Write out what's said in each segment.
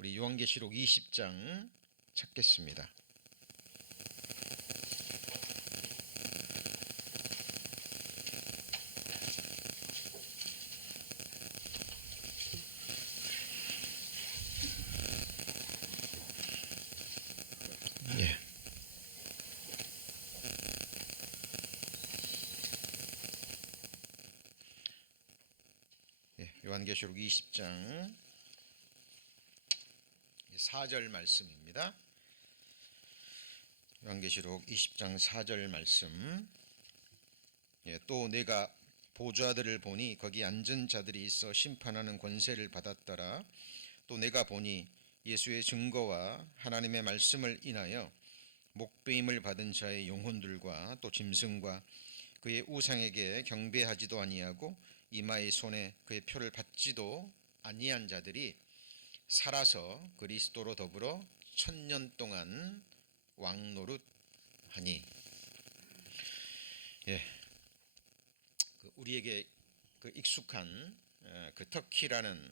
우리 요한계시록 20장 찾겠습니다. 예. 요한계시록 20장 4절 말씀입니다. 요한계시록 20장 4절 말씀. 또 내가 보좌들을 보니 거기 앉은 자들이 있어 심판하는 권세를 받았더라. 또 내가 보니 예수의 증거와 하나님의 말씀을 인하여 목배임을 받은 자의 영혼들과 또 짐승과 그의 우상에게 경배하지도 아니하고 이마의 손에 그의 표를 받지도 아니한 자들이 살아서 그리스도로 더불어 1000년 동안 왕노릇하니. 우리에게 익숙한 그 터키라는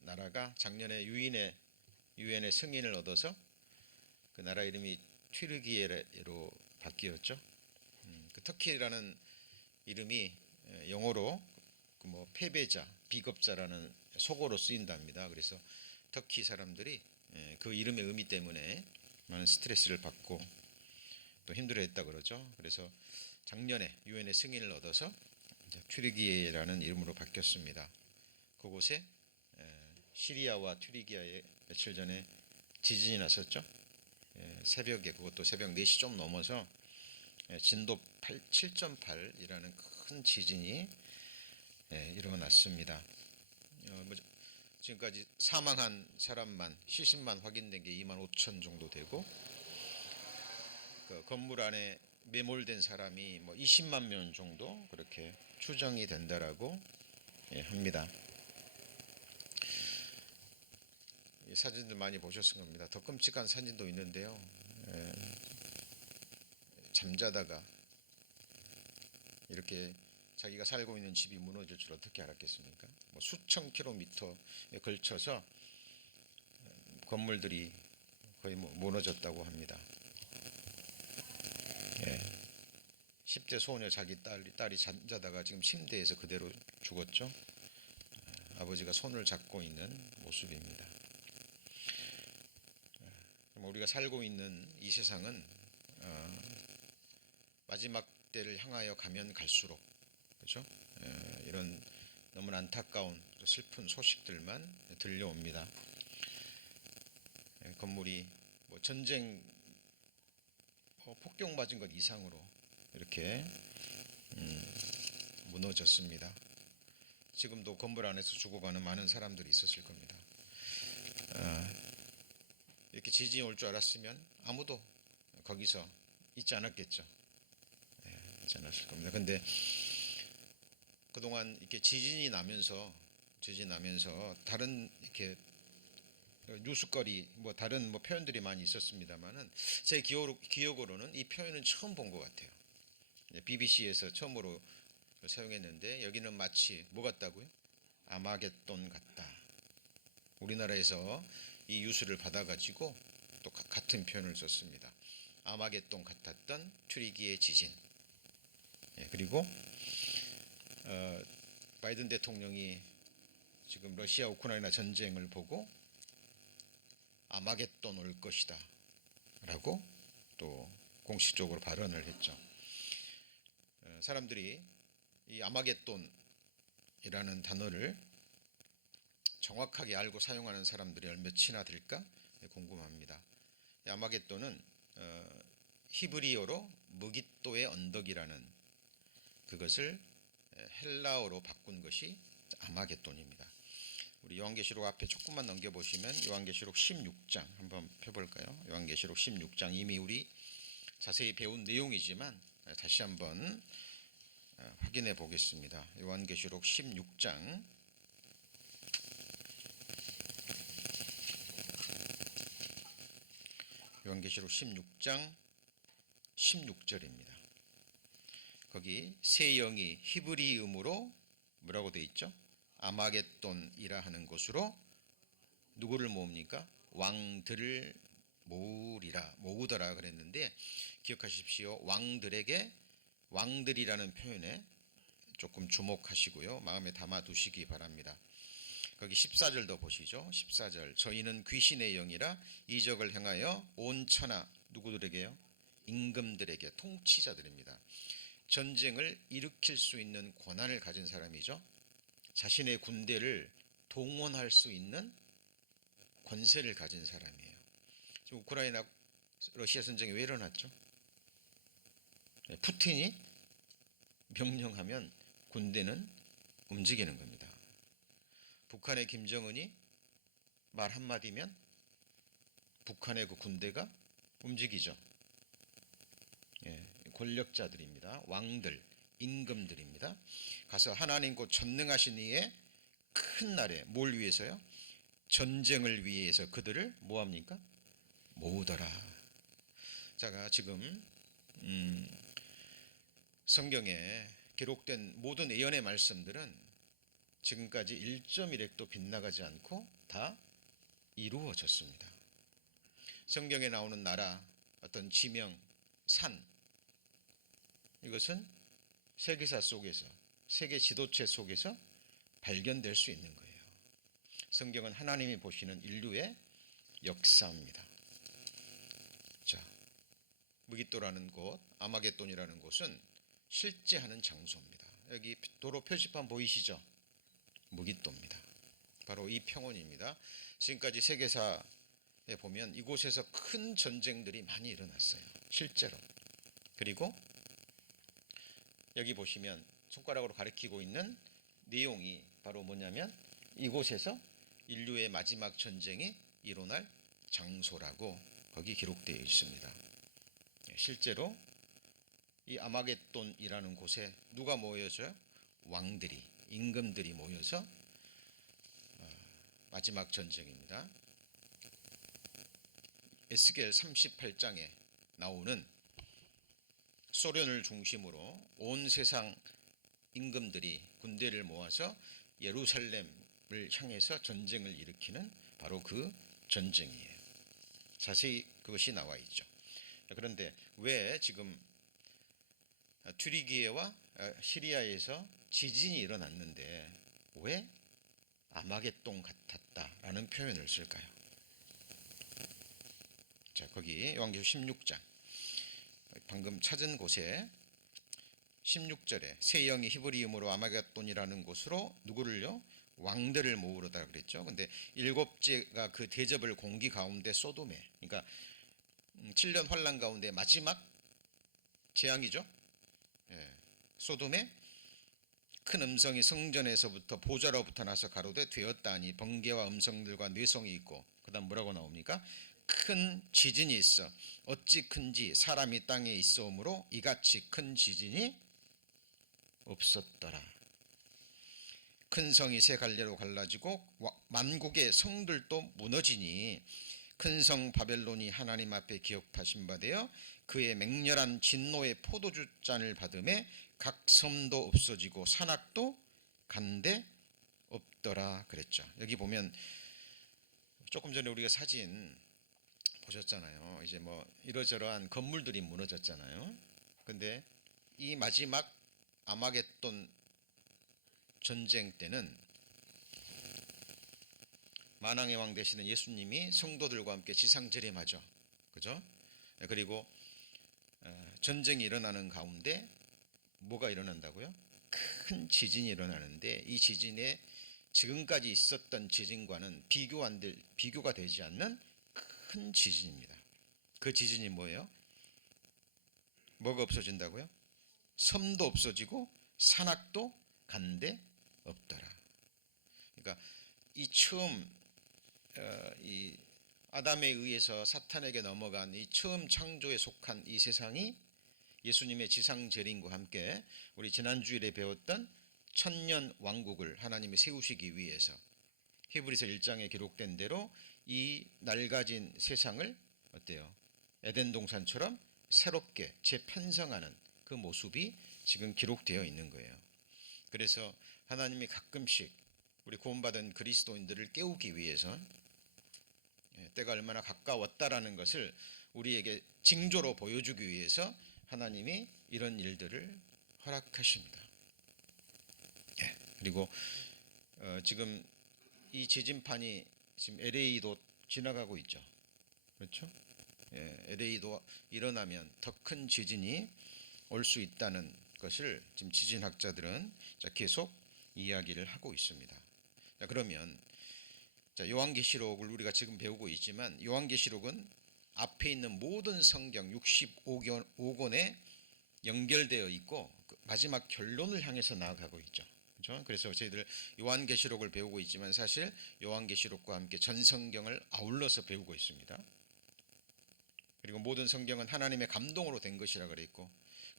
나라가 작년에 유엔의 승인을 얻어서 그 나라 이름이 튀르기예로 바뀌었죠. 그 터키라는 이름이 영어로 패배자, 비겁자라는 속어로 쓰인답니다. 그래서 터키 사람들이 그 이름의 의미 때문에 많은 스트레스를 받고 또 힘들어했다 그러죠. 그래서 작년에 유엔의 승인을 얻어서 튀르기예라는 이름으로 바뀌었습니다. 그곳에 시리아와 튀르기예에 며칠 전에 지진이 났었죠. 새벽에, 그것도 새벽 4시 좀 넘어서 진도 7.8이라는 큰 지진이 일어났습니다. 지금까지 사망한 사람만 70만 확인된 게 25,000 정도 되고, 그 건물 안에 매몰된 사람이 20만 명 정도 그렇게 추정이 된다라고 합니다. 이 사진들 많이 보셨을 겁니다. 더 끔찍한 사진도 있는데요. 잠자다가 이렇게 자기가 살고 있는 집이 무너질 줄 어떻게 알았겠습니까? 수천 킬로미터에 걸쳐서 건물들이 거의 무너졌다고 합니다. 10대 소녀 자기 딸이 잠자다가 지금 침대에서 그대로 죽었죠. 아버지가 손을 잡고 있는 모습입니다. 우리가 살고 있는 이 세상은 마지막 때를 향하여 가면 갈수록, 그렇죠? 이런 너무 안타까운 슬픈 소식들만 들려옵니다. 건물이 전쟁 폭격 맞은 것 이상으로 이렇게 무너졌습니다. 지금도 건물 안에서 죽어가는 많은 사람들이 있었을 겁니다. 이렇게 지진이 올 줄 알았으면 아무도 거기서 있지 않았겠죠. 있지 않았을 겁니다. 근데 그동안 이렇게 지진이 나면서 다른 이렇게 뉴스거리 다른 표현들이 많이 있었습니다만은 제 기억으로는 이 표현은 처음 본 것 같아요. BBC에서 처음으로 사용했는데, 여기는 마치 뭐 같다고요? 아마겟돈 같다. 우리나라에서 이 뉴스를 받아가지고 또 같은 표현을 썼습니다. 아마겟돈 같았던 튀르기예 지진. 그리고 바이든 대통령이 지금 러시아 우크라이나 전쟁을 보고 아마겟돈 올 것이다 라고 또 공식적으로 발언을 했죠. 사람들이 이 아마겟돈이라는 단어를 정확하게 알고 사용하는 사람들이 몇이나 될까 궁금합니다. 아마겟돈은 히브리어로 무깃도의 언덕이라는 그것을 헬라어로 바꾼 것이 아마겟돈입니다. 우리 요한계시록 앞에 조금만 넘겨보시면 요한계시록 16장 한번 펴볼까요? 요한계시록 16장 이미 우리 자세히 배운 내용이지만 다시 한번 확인해 보겠습니다. 요한계시록 16장 요한계시록 16장 16절입니다. 거기 세 영이 히브리음으로 뭐라고 되어 있죠? 아마겟돈이라 하는 곳으로 누구를 모읍니까? 왕들을 모으더라 그랬는데 기억하십시오. 왕들이라는 표현에 조금 주목하시고요. 마음에 담아 두시기 바랍니다. 거기 14절도 보시죠. 14절. 저희는 귀신의 영이라 이적을 행하여 온 천하 누구들에게요? 임금들에게, 통치자들입니다. 전쟁을 일으킬 수 있는 권한을 가진 사람이죠. 자신의 군대를 동원할 수 있는 권세를 가진 사람이에요. 지금 우크라이나 러시아 전쟁이 왜 일어났죠? 푸틴이 명령하면 군대는 움직이는 겁니다. 북한의 김정은이 말 한마디면 북한의 그 군대가 움직이죠. 권력자들입니다. 왕들, 임금들입니다. 가서 하나님 곧 전능하신 이의 큰 날에 뭘 위해서요? 전쟁을 위해서 그들을 뭐합니까? 모으더라. 제가 지금 성경에 기록된 모든 예언의 말씀들은 지금까지 1.1획도 빗나가지 않고 다 이루어졌습니다. 성경에 나오는 나라, 어떤 지명, 산, 이것은 세계사 속에서, 세계 지도체 속에서 발견될 수 있는 거예요. 성경은 하나님이 보시는 인류의 역사입니다. 자, 무깃도라는 곳, 아마겟돈이라는 곳은 실제 하는 장소입니다. 여기 도로 표지판 보이시죠? 무깃도입니다. 바로 이 평원입니다. 지금까지 세계사에 보면 이곳에서 큰 전쟁들이 많이 일어났어요. 실제로. 그리고 여기 보시면 손가락으로 가리키고 있는 내용이 바로 뭐냐면 이곳에서 인류의 마지막 전쟁이 일어날 장소라고 거기 기록되어 있습니다. 실제로 이 아마겟돈이라는 곳에 누가 모여져요? 왕들이, 임금들이 모여서 마지막 전쟁입니다. 에스겔 38장에 나오는 소련을 중심으로 온 세상 임금들이 군대를 모아서 예루살렘을 향해서 전쟁을 일으키는 바로 그 전쟁이에요. 자세히 그것이 나와 있죠. 그런데 왜 지금 튀르기예와 시리아에서 지진이 일어났는데 왜 아마겟돈 같았다라는 표현을 쓸까요? 자, 거기 요한계시록 16장 방금 찾은 곳에 16절에 새 영이 히브리음으로 아마겟돈이라는 곳으로 누구를요? 왕들을 모으려다 그랬죠. 근데 일곱째가 그 대접을 공기 가운데 소돔에, 그러니까 7년 환란 가운데 마지막 재앙이죠. 소돔에 큰 음성이 성전에서부터 보좌로부터 나서 가로되 되었다니 번개와 음성들과 뇌성이 있고 그다음 뭐라고 나옵니까? 큰 지진이 있어 어찌 큰지 사람이 땅에 있어오므로 이같이 큰 지진이 없었더라. 큰 성이 세 갈래로 갈라지고 만국의 성들도 무너지니 큰 성 바벨론이 하나님 앞에 기업하신 바 되어 그의 맹렬한 진노의 포도주 잔을 받음에 각 섬도 없어지고 산악도 간데 없더라 그랬죠. 여기 보면 조금 전에 우리가 사진 보셨잖아요. 이제 뭐 이러저러한 건물들이 무너졌잖아요. 근데 이 마지막 아마겟돈 전쟁 때는 만왕의 왕 되시는 예수님이 성도들과 함께 지상 재림하죠. 그죠? 그리고 전쟁이 일어나는 가운데 뭐가 일어난다고요? 큰 지진이 일어나는데 이 지진에 지금까지 있었던 지진과는 비교가 되지 않는 큰 지진입니다. 그 지진이 뭐예요? 뭐가 없어진다고요? 섬도 없어지고 산악도 간데 없더라. 그러니까 이 처음 이 아담에 의해서 사탄에게 넘어간 이 처음 창조에 속한 이 세상이 예수님의 지상 재림과 함께 우리 지난 주일에 배웠던 천년 왕국을 하나님이 세우시기 위해서 히브리서 1장에 기록된 대로 이 낡아진 세상을 어때요? 에덴 동산처럼 새롭게 재편성하는 그 모습이 지금 기록되어 있는 거예요. 그래서 하나님이 가끔씩 우리 구원받은 그리스도인들을 깨우기 위해서 때가 얼마나 가까웠다라는 것을 우리에게 징조로 보여주기 위해서 하나님이 이런 일들을 허락하십니다. 예, 그리고 지금 이 지진판이 지금 LA도 지나가고 있죠. 그렇죠? 예, LA도 일어나면 더 큰 지진이 올 수 있다는 것을 지금 지진학자들은 계속 이야기를 하고 있습니다. 자, 그러면 요한계시록을 우리가 지금 배우고 있지만 요한계시록은 앞에 있는 모든 성경 65권에 연결되어 있고 마지막 결론을 향해서 나아가고 있죠. 그렇죠? 그래서 저희들 요한계시록을 배우고 있지만 사실 요한계시록과 함께 전 성경을 아울러서 배우고 있습니다. 그리고 모든 성경은 하나님의 감동으로 된 것이라 그랬고,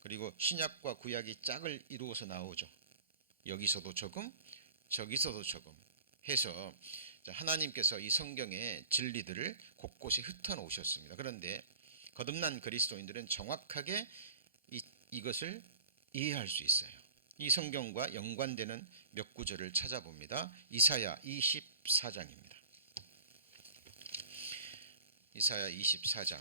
그리고 신약과 구약이 짝을 이루어서 나오죠. 여기서도 조금 저기서도 조금 해서 하나님께서 이 성경의 진리들을 곳곳에 흩어놓으셨습니다. 그런데 거듭난 그리스도인들은 정확하게 이것을 이해할 수 있어요. 이 성경과 연관되는 몇 구절을 찾아봅니다. 이사야 24장입니다. 이사야 24장.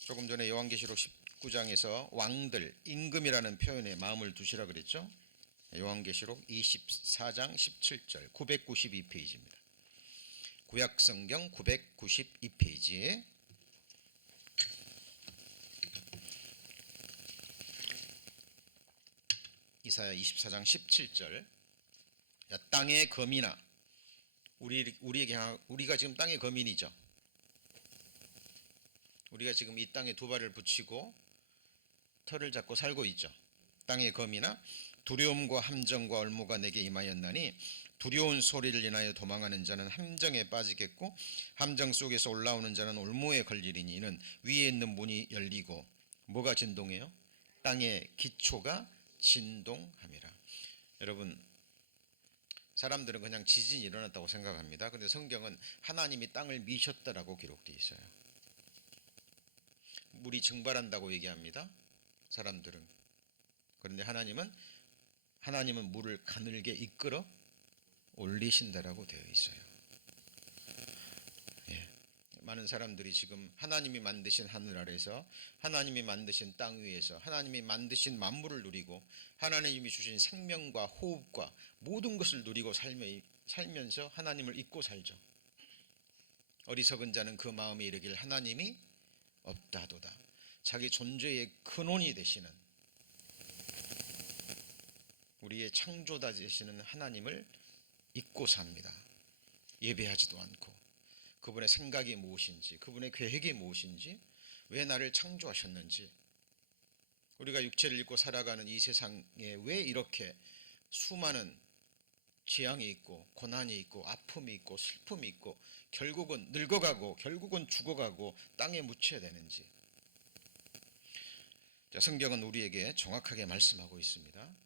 조금 전에 요한계시록 19장에서 왕들, 임금이라는 표현에 마음을 두시라 그랬죠. 요한계시록 24장 17절 992페이지입니다. 구약성경 992페이지에 이사야 24장 17절 땅의 거민아, 우리가 지금 땅의 거민이죠. 우리가 지금 이 땅에 두 발을 붙이고 털을 잡고 살고 있죠. 땅의 거민아, 두려움과 함정과 얼모가 내게 임하였나니 두려운 소리를 인하여 도망하는 자는 함정에 빠지겠고 함정 속에서 올라오는 자는 올무에 걸리리니 이는 위에 있는 문이 열리고 뭐가 진동해요? 땅의 기초가 진동함이라. 여러분, 사람들은 그냥 지진이 일어났다고 생각합니다. 그런데 성경은 하나님이 땅을 미셨다라고 기록되어 있어요. 물이 증발한다고 얘기합니다. 사람들은. 그런데 하나님은 물을 가늘게 이끌어 올리신다라고 되어 있어요. 예. 많은 사람들이 지금 하나님이 만드신 하늘 아래서, 하나님이 만드신 땅 위에서, 하나님이 만드신 만물을 누리고 하나님이 주신 생명과 호흡과 모든 것을 누리고 살면서 하나님을 잊고 살죠. 어리석은 자는 그 마음에 이르기를 하나님이 없다도다. 자기 존재의 근원이 되시는 우리의 창조자 되시는 하나님을 잊고 삽니다. 예배하지도 않고 그분의 생각이 무엇인지, 그분의 계획이 무엇인지, 왜 나를 창조하셨는지, 우리가 육체를 입고 살아가는 이 세상에 왜 이렇게 수많은 재앙이 있고 고난이 있고 아픔이 있고 슬픔이 있고 결국은 늙어가고 결국은 죽어가고 땅에 묻혀야 되는지, 성경은 우리에게 정확하게 말씀하고 있습니다.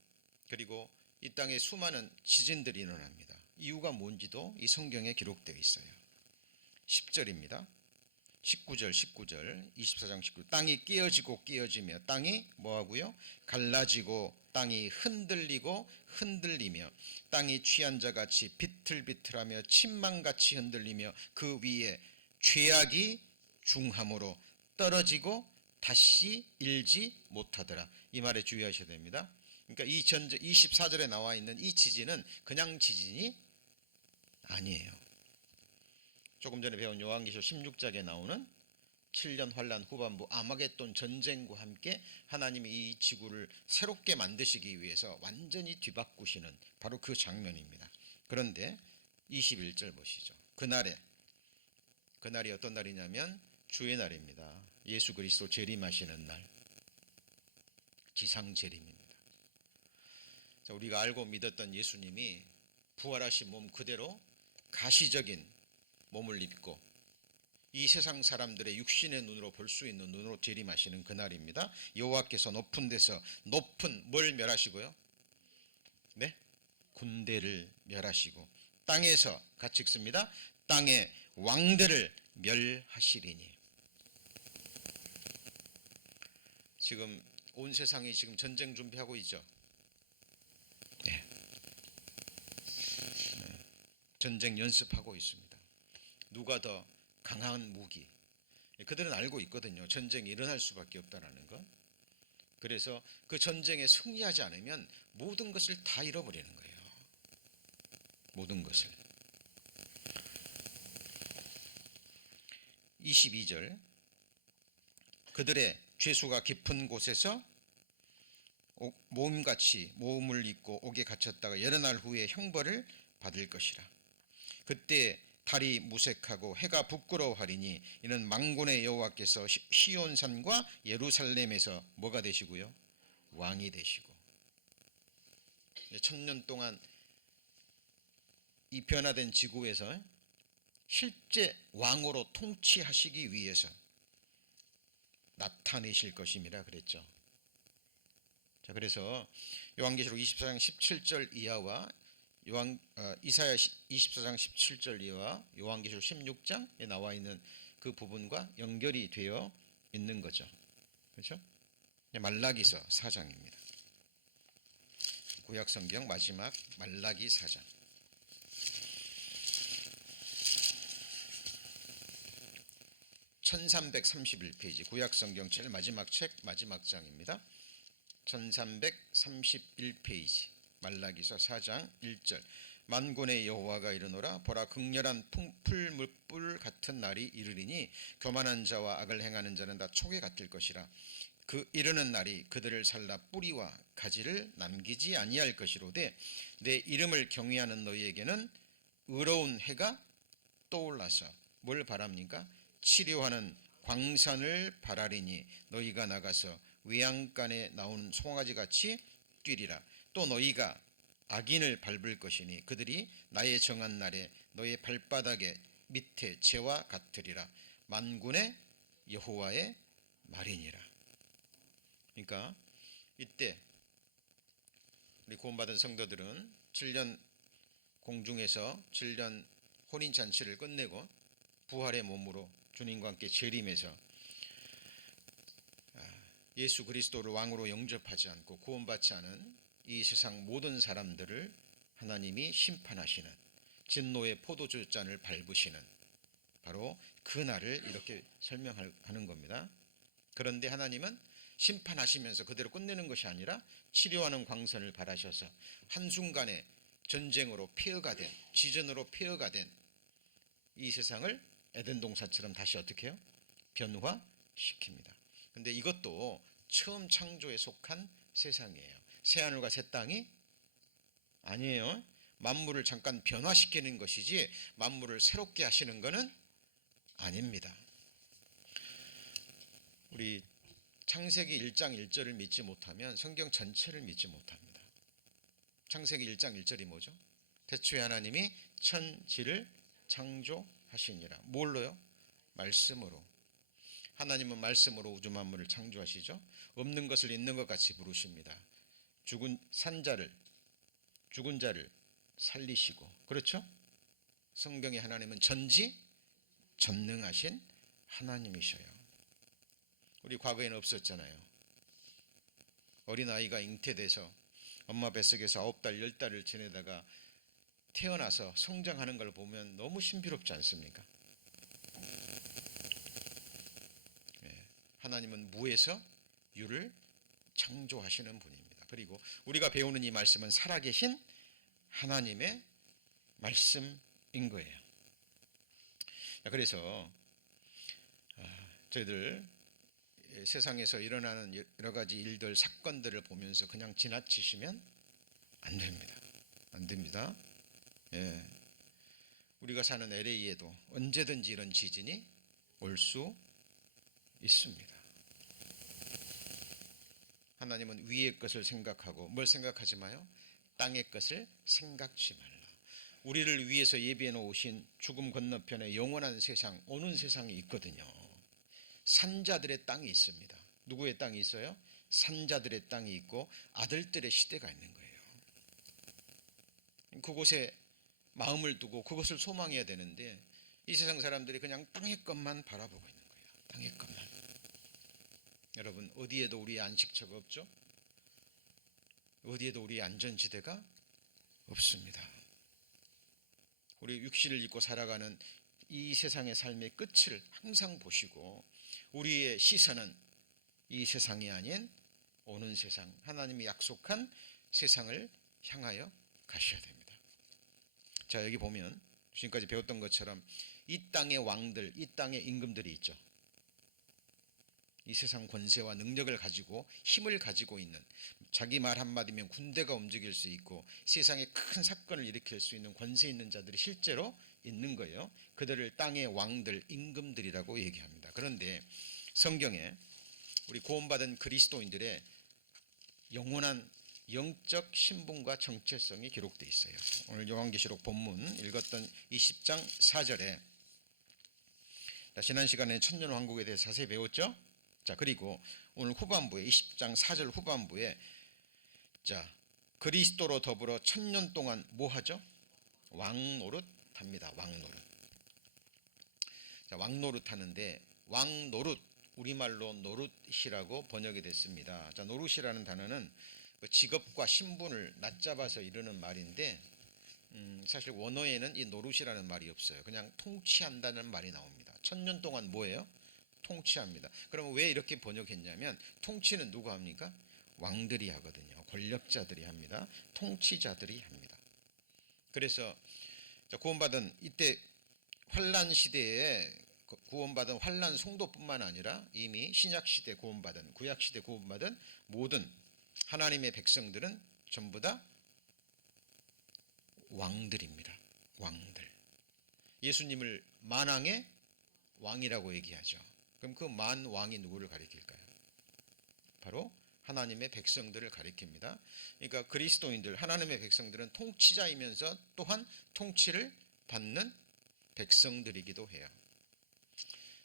그리고 이 땅에 수많은 지진들이 일어납니다. 이유가 뭔지도 이 성경에 기록되어 있어요. 10절입니다. 19절 24장 19절 땅이 깨어지고 깨어지며 땅이 뭐하고요? 갈라지고 땅이 흔들리며 땅이 취한 자같이 비틀비틀하며 침망같이 흔들리며 그 위에 죄악이 중함으로 떨어지고 다시 일지 못하더라. 이 말에 주의하셔야 됩니다. 그러니까 이 24절에 나와 있는 이 지진은 그냥 지진이 아니에요. 조금 전에 배운 요한계시록 16장에 나오는 7년 환란 후반부 아마겟돈 전쟁과 함께 하나님이 이 지구를 새롭게 만드시기 위해서 완전히 뒤바꾸시는 바로 그 장면입니다. 그런데 21절 보시죠. 그날이 어떤 날이냐면 주의 날입니다. 예수 그리스도 재림하시는 날, 지상 재림입니다. 우리가 알고 믿었던 예수님이 부활하신 몸 그대로 가시적인 몸을 입고 이 세상 사람들의 육신의 눈으로 볼 수 있는 눈으로 재림하시는 그날입니다. 여호와께서 높은 데서 뭘 멸하시고요? 네? 군대를 멸하시고 땅에서 같이 읽습니다. 땅의 왕들을 멸하시리니. 지금 온 세상이 지금 전쟁 준비하고 있죠. 네. 전쟁 연습하고 있습니다. 누가 더 강한 무기. 그들은 알고 있거든요. 전쟁이 일어날 수밖에 없다는 것. 그래서 그 전쟁에 승리하지 않으면 모든 것을 다 잃어버리는 거예요. 모든 것을. 22절 그들의 죄수가 깊은 곳에서 모음같이 모음을 입고 옥에 갇혔다가 여러 날 후에 형벌을 받을 것이라. 그때 달이 무색하고 해가 부끄러워하리니 이는 만군의 여호와께서 시온산과 예루살렘에서 뭐가 되시고요? 왕이 되시고. 천년 동안 이 변화된 지구에서 실제 왕으로 통치하시기 위해서 나타내실 것임이라 그랬죠. 자, 그래서 요한계시록 24장 17절 이하와 이사야 24장 17절 이하와 요한계시록 16장에 나와 있는 그 부분과 연결이 되어 있는 거죠. 그렇죠? 말라기서 4장입니다. 구약 성경 마지막 말라기 4장. 1331페이지 구약 성경 제일 마지막 책 마지막 장입니다. 1331페이지 말라기서 4장 1절 만군의 여호와가 이르노라 보라 극렬한 풀무불 같은 날이 이르리니 교만한 자와 악을 행하는 자는 다 촉에 같을 것이라. 그 이르는 날이 그들을 살라 뿌리와 가지를 남기지 아니할 것이로되 내 이름을 경외하는 너희에게는 의로운 해가 떠올라서 뭘 바랍니까? 치료하는 광산을 바라리니 너희가 나가서 외양간에 나오는 송아지 같이 뛰리라. 또 너희가 악인을 밟을 것이니 그들이 나의 정한 날에 너의 발바닥에 밑에 재와 같으리라. 만군의 여호와의 말이니라. 그러니까 이때 우리 구원받은 성도들은 7년 공중에서 7년 혼인잔치를 끝내고 부활의 몸으로 주님과 함께 재림해서 예수 그리스도를 왕으로 영접하지 않고 구원받지 않은 이 세상 모든 사람들을 하나님이 심판하시는 진노의 포도주 잔을 밟으시는 바로 그 날을 이렇게 설명하는 겁니다. 그런데 하나님은 심판하시면서 그대로 끝내는 것이 아니라 치료하는 광선을 바라셔서 한순간에 전쟁으로 폐허가 된 지전으로 폐허가 된 이 세상을 에덴 동산처럼 다시 어떻게 해요? 변화시킵니다. 근데 이것도 처음 창조에 속한 세상이에요. 새하늘과 새 땅이 아니에요. 만물을 잠깐 변화시키는 것이지 만물을 새롭게 하시는 것은 아닙니다. 우리 창세기 1장 1절을 믿지 못하면 성경 전체를 믿지 못합니다. 창세기 1장 1절이 뭐죠? 태초에 하나님이 천지를 창조하시니라. 뭘로요? 말씀으로. 하나님은 말씀으로 우주 만물을 창조하시죠. 없는 것을 있는 것 같이 부르십니다. 죽은 자를 살리시고. 그렇죠? 성경의 하나님은 전지전능하신 하나님이셔요. 우리 과거에는 없었잖아요. 어린아이가 잉태돼서 엄마 뱃속에서 9달 10달을 지내다가 태어나서 성장하는 걸 보면 너무 신비롭지 않습니까? 하나님은 무에서 유를 창조하시는 분입니다. 그리고 우리가 배우는 이 말씀은 살아계신 하나님의 말씀인 거예요. 그래서 저희들 세상에서 일어나는 여러 가지 일들, 사건들을 보면서 그냥 지나치시면 안 됩니다. 안 됩니다. 예. 우리가 사는 LA에도 언제든지 이런 지진이 올 수 있습니다. 하나님은 위의 것을 생각하고 뭘 생각하지 마요? 땅의 것을 생각지 말라. 우리를 위해서 예비해 놓으신 죽음 건너편에 영원한 세상, 오는 세상이 있거든요. 산자들의 땅이 있습니다. 누구의 땅이 있어요? 산자들의 땅이 있고 아들들의 시대가 있는 거예요. 그곳에 마음을 두고 그것을 소망해야 되는데 이 세상 사람들이 그냥 땅의 것만 바라보고 있는 거예요. 땅의 것만. 여러분, 어디에도 우리의 안식처가 없죠? 어디에도 우리의 안전지대가 없습니다. 우리 육신을 입고 살아가는 이 세상의 삶의 끝을 항상 보시고 우리의 시선은 이 세상이 아닌 오는 세상, 하나님이 약속한 세상을 향하여 가셔야 됩니다. 자, 여기 보면 지금까지 배웠던 것처럼 이 땅의 왕들, 이 땅의 임금들이 있죠. 이 세상 권세와 능력을 가지고 힘을 가지고 있는, 자기 말 한마디면 군대가 움직일 수 있고 세상에 큰 사건을 일으킬 수 있는 권세 있는 자들이 실제로 있는 거예요. 그들을 땅의 왕들, 임금들이라고 얘기합니다. 그런데 성경에 우리 구원받은 그리스도인들의 영원한 영적 신분과 정체성이 기록되어 있어요. 오늘 요한계시록 본문 읽었던 20장 4절에 지난 시간에 천년 왕국에 대해서 자세히 배웠죠. 자, 그리고 오늘 후반부에 20장 4절 후반부에 자, 그리스도로 더불어 천년 동안 뭐 하죠? 왕노릇합니다. 왕노릇. 자, 왕노릇 하는데 왕노릇, 우리말로 노릇이라고 번역이 됐습니다. 자, 노릇이라는 단어는 직업과 신분을 낮잡아서 이르는 말인데 사실 원어에는 이 노릇이라는 말이 없어요. 그냥 통치한다는 말이 나옵니다. 천년 동안 뭐예요? 통치합니다. 그러면 왜 이렇게 번역했냐면 통치는 누가 합니까? 왕들이 하거든요. 권력자들이 합니다. 통치자들이 합니다. 그래서 구원받은 이때 환란 시대에 구원받은 환란 성도뿐만 아니라 이미 신약 시대 구원받은, 구약 시대 구원받은 모든 하나님의 백성들은 전부 다 왕들입니다. 왕들. 예수님을 만왕의 왕이라고 얘기하죠. 그럼 그 만왕이 누구를 가리킬까요? 바로 하나님의 백성들을 가리킵니다. 그러니까 그리스도인들, 하나님의 백성들은 통치자이면서 또한 통치를 받는 백성들이기도 해요.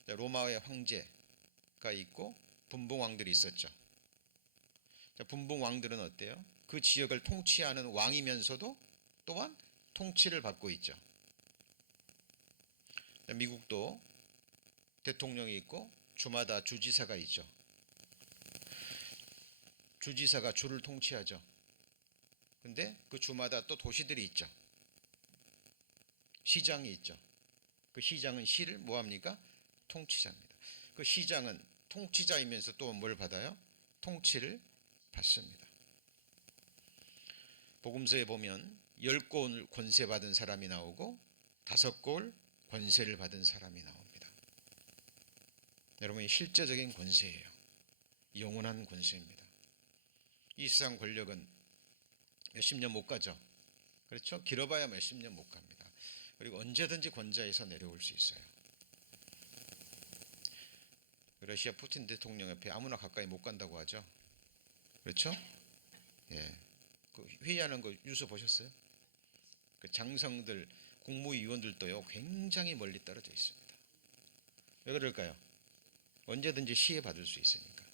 로마의 황제가 있고 분봉왕들이 있었죠. 분봉왕들은 어때요? 그 지역을 통치하는 왕이면서도 또한 통치를 받고 있죠. 미국도 대통령이 있고 주마다 주지사가 있죠. 주지사가 주를 통치하죠. 근데 그 주마다 또 도시들이 있죠. 시장이 있죠. 그 시장은 시를 뭐합니까? 통치자입니다. 그 시장은 통치자이면서 또 뭘 받아요? 통치를 받습니다. 복음서에 보면 10골 권세 받은 사람이 나오고 5골 권세를 받은 사람이 나옵니다. 여러분이 실제적인 권세예요. 영원한 권세입니다. 이 세상 권력은 몇십 년 못 가죠. 그렇죠? 길어봐야 몇십 년 못 갑니다. 그리고 언제든지 권좌에서 내려올 수 있어요. 러시아 푸틴 대통령 옆에 아무나 가까이 못 간다고 하죠. 그렇죠? 예. 그 회의하는 거 뉴스 보셨어요? 그 장성들, 국무위원들도요 굉장히 멀리 떨어져 있습니다. 왜 그럴까요? 언제든지 시해 받을 수 있으니까.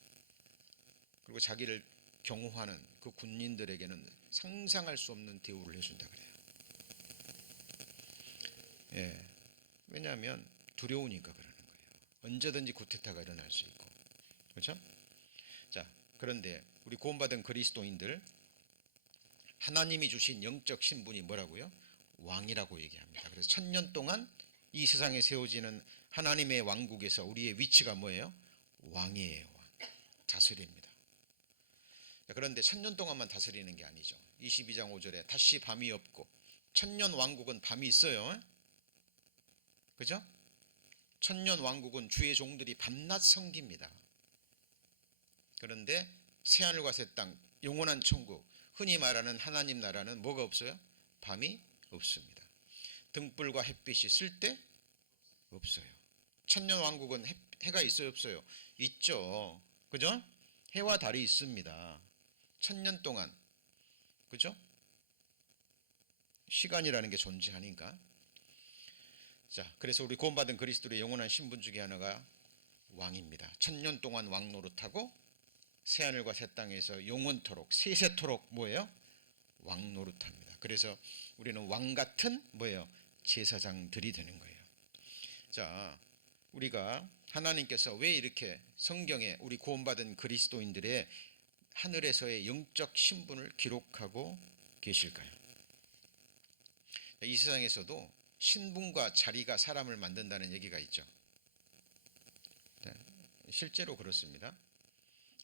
그리고 자기를 경호하는 그 군인들에게는 상상할 수 없는 대우를 해준다 그래요. 예. 왜냐하면 두려우니까 그러는 거예요. 언제든지 쿠데타가 일어날 수 있고. 그렇죠? 자, 그런데 우리 구원받은 그리스도인들 하나님이 주신 영적 신분이 뭐라고요? 왕이라고 얘기합니다. 그래서 천년 동안 이 세상에 세워지는 하나님의 왕국에서 우리의 위치가 뭐예요? 왕이에요. 왕. 다스립니다. 그런데 천년 동안만 다스리는 게 아니죠. 22장 5절에 다시 밤이 없고, 천년 왕국은 밤이 있어요. 그죠? 천년 왕국은 주의 종들이 밤낮 섬깁니다. 그런데 새하늘과 새 땅, 영원한 천국, 흔히 말하는 하나님 나라는 뭐가 없어요? 밤이 없습니다. 등불과 햇빛이 쓸 때 없어요. 천년 왕국은 해가 있어요, 없어요? 있죠. 그죠? 해와 달이 있습니다. 천년 동안. 그죠? 시간이라는 게 존재하니까. 자, 그래서 우리 구원받은 그리스도의 영원한 신분 중에 하나가 왕입니다. 천년 동안 왕 노릇하고 새하늘과 새 땅에서 영원토록 세세토록 뭐예요? 왕 노릇합니다. 그래서 우리는 왕 같은 뭐예요? 제사장들이 되는 거예요. 자, 우리가 하나님께서 왜 이렇게 성경에 우리 구원받은 그리스도인들의 하늘에서의 영적 신분을 기록하고 계실까요? 이 세상에서도 신분과 자리가 사람을 만든다는 얘기가 있죠. 실제로 그렇습니다.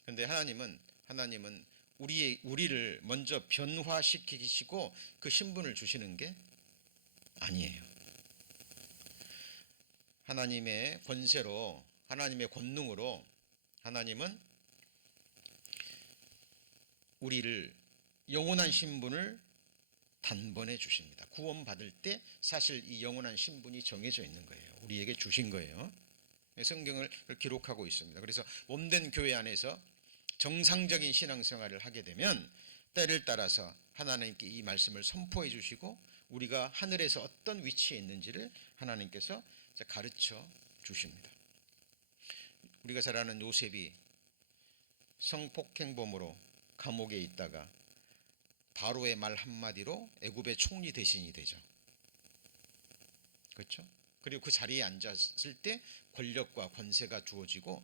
그런데 하나님은 우리를 먼저 변화시키시고 그 신분을 주시는 게 아니에요. 하나님의 권세로, 하나님의 권능으로 하나님은 우리를 영원한 신분을 단번에 주십니다. 구원받을 때 사실 이 영원한 신분이 정해져 있는 거예요. 우리에게 주신 거예요. 성경을 기록하고 있습니다. 그래서 몸된 교회 안에서 정상적인 신앙생활을 하게 되면 때를 따라서 하나님께 이 말씀을 선포해 주시고 우리가 하늘에서 어떤 위치에 있는지를 하나님께서 가르쳐 주십니다. 우리가 잘 아는 요셉이 성폭행범으로 감옥에 있다가 바로의 말 한마디로 애굽의 총리 대신이 되죠. 그렇죠? 그리고 그 자리에 앉았을 때 권력과 권세가 주어지고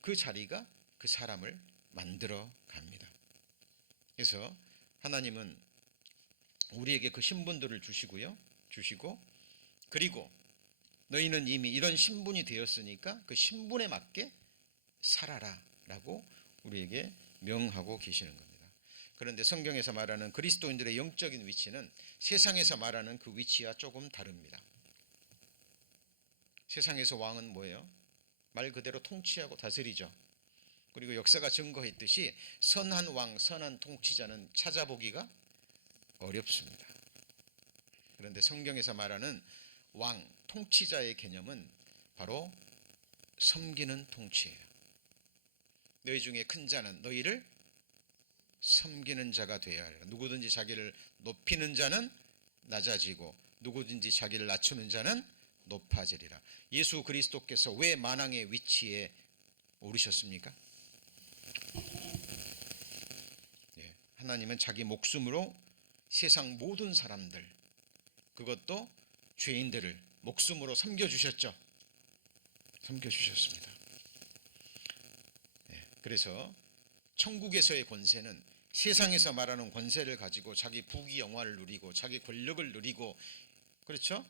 그 자리가 그 사람을 만들어 갑니다. 그래서 하나님은 우리에게 그 신분들을 주시고 그리고 너희는 이미 이런 신분이 되었으니까 그 신분에 맞게 살아라 라고 우리에게 명하고 계시는 겁니다. 그런데 성경에서 말하는 그리스도인들의 영적인 위치는 세상에서 말하는 그 위치와 조금 다릅니다. 세상에서 왕은 뭐예요? 말 그대로 통치하고 다스리죠. 그리고 역사가 증거했듯이 선한 왕, 선한 통치자는 찾아보기가 어렵습니다. 그런데 성경에서 말하는 왕, 통치자의 개념은 바로 섬기는 통치예요. 너희 중에 큰 자는 너희를 섬기는 자가 되어야 하리라. 누구든지 자기를 높이는 자는 낮아지고 누구든지 자기를 낮추는 자는 높아지리라. 예수 그리스도께서 왜 만왕의 위치에 오르셨습니까? 하나님은 자기 목숨으로 세상 모든 사람들, 그것도 죄인들을 목숨으로 섬겨주셨죠. 섬겨주셨습니다. 그래서 천국에서의 권세는 세상에서 말하는 권세를 가지고 자기 부귀영화를 누리고 자기 권력을 누리고, 그렇죠?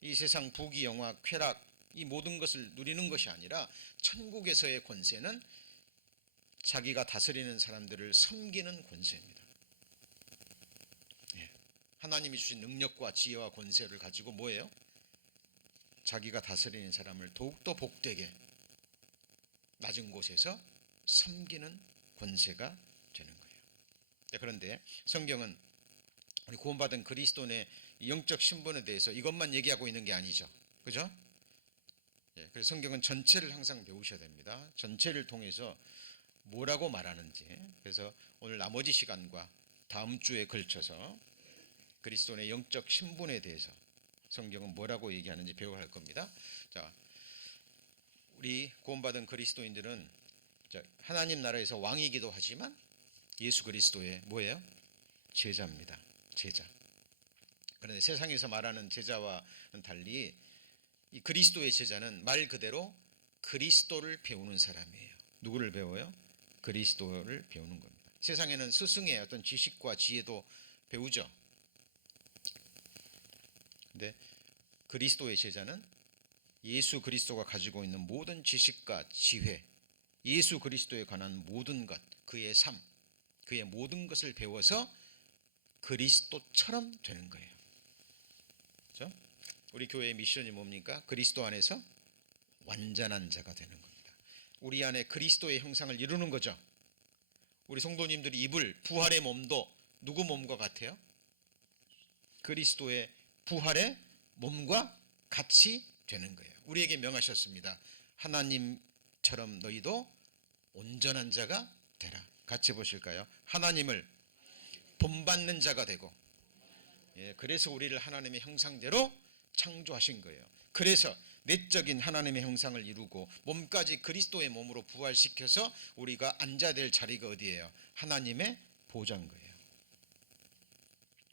이 세상 부귀영화, 쾌락, 이 모든 것을 누리는 것이 아니라 천국에서의 권세는 자기가 다스리는 사람들을 섬기는 권세입니다. 하나님이 주신 능력과 지혜와 권세를 가지고 뭐예요? 자기가 다스리는 사람을 더욱더 복되게 낮은 곳에서 섬기는 권세가 되는 거예요. 그런데 성경은 우리 구원받은 그리스도인의 영적 신분에 대해서 이것만 얘기하고 있는 게 아니죠. 그죠? 그래서 성경은 전체를 항상 배우셔야 됩니다. 전체를 통해서 뭐라고 말하는지. 그래서 오늘 나머지 시간과 다음 주에 걸쳐서 그리스도인의 영적 신분에 대해서 성경은 뭐라고 얘기하는지 배워갈 겁니다. 자, 우리 구원받은 그리스도인들은 하나님 나라에서 왕이기도 하지만 예수 그리스도의 뭐예요? 제자입니다. 제자. 그런데 세상에서 말하는 제자와는 달리 이 그리스도의 제자는 말 그대로 그리스도를 배우는 사람이에요. 누구를 배워요? 그리스도를 배우는 겁니다. 세상에는 스승의 어떤 지식과 지혜도 배우죠. 근데 그리스도의 제자는 예수 그리스도가 가지고 있는 모든 지식과 지혜, 예수 그리스도에 관한 모든 것, 그의 삶, 그의 모든 것을 배워서 그리스도처럼 되는 거예요. 그렇죠? 우리 교회의 미션이 뭡니까? 그리스도 안에서 완전한 자가 되는 겁니다. 우리 안에 그리스도의 형상을 이루는 거죠. 우리 성도님들이 입을 부활의 몸도 누구 몸과 같아요? 그리스도의 부활의 몸과 같이 되는 거예요. 우리에게 명하셨습니다. 하나님처럼 너희도 온전한 자가 되라. 같이 보실까요? 하나님을 본받는 자가 되고, 그래서 우리를 하나님의 형상대로 창조하신 거예요. 그래서 내적인 하나님의 형상을 이루고 몸까지 그리스도의 몸으로 부활시켜서 우리가 앉아야 될 자리가 어디예요? 하나님의 보좌인 거예요.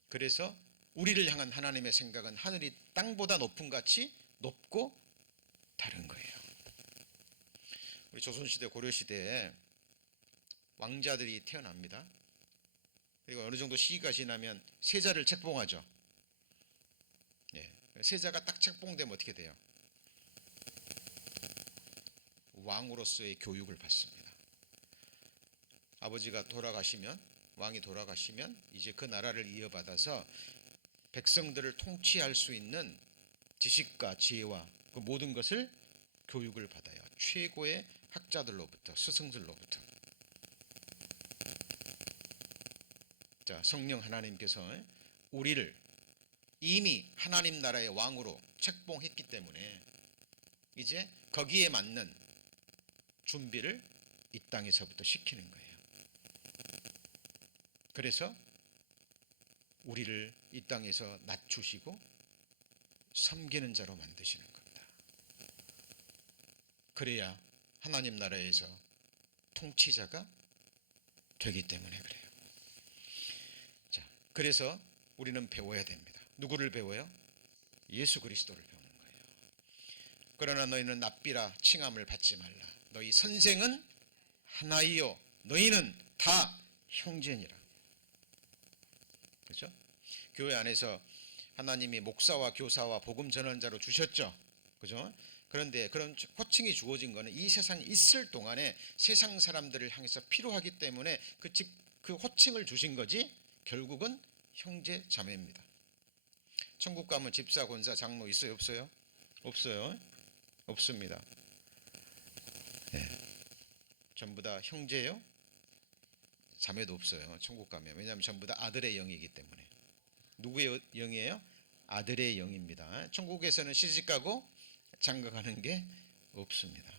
그래서 우리를 향한 하나님의 생각은 하늘이 땅보다 높은 같이 높고 다른 거예요. 우리 조선시대 고려시대에 왕자들이 태어납니다. 그리고 어느 정도 시기가 지나면 세자를 책봉하죠. 세자가 딱 책봉되면 어떻게 돼요? 왕으로서의 교육을 받습니다. 아버지가 돌아가시면, 왕이 돌아가시면 이제 그 나라를 이어받아서 백성들을 통치할 수 있는 지식과 지혜와 그 모든 것을 교육을 받아요. 최고의 학자들로부터, 스승들로부터. 자, 성령 하나님께서 우리를 이미 하나님 나라의 왕으로 책봉했기 때문에 이제 거기에 맞는 준비를 이 땅에서부터 시키는 거예요. 그래서 우리를 이 땅에서 낮추시고 섬기는 자로 만드시는 겁니다. 그래야 하나님 나라에서 통치자가 되기 때문에 그래요. 자, 그래서 우리는 배워야 됩니다. 누구를 배워요? 예수 그리스도를 배우는 거예요. 그러나 너희는 납비라 칭함을 받지 말라. 너희 선생은 하나이요 너희는 다 형제니라. 그렇죠? 교회 안에서 하나님이 목사와 교사와 복음 전환자로 주셨죠. 그죠? 그런데 그런 호칭이 주어진 것은 이 세상에 있을 동안에 세상 사람들을 향해서 필요하기 때문에 그 호칭을 주신 거지 결국은 형제 자매입니다. 천국 가면 집사, 권사, 장로 있어요, 없어요? 없어요. 없습니다. 네. 전부 다 형제예요? 자매도 없어요. 천국 가면. 왜냐하면 전부 다 아들의 영이기 때문에. 누구의 영이에요? 아들의 영입니다. 천국에서는 시집가고 장가가는 게 없습니다.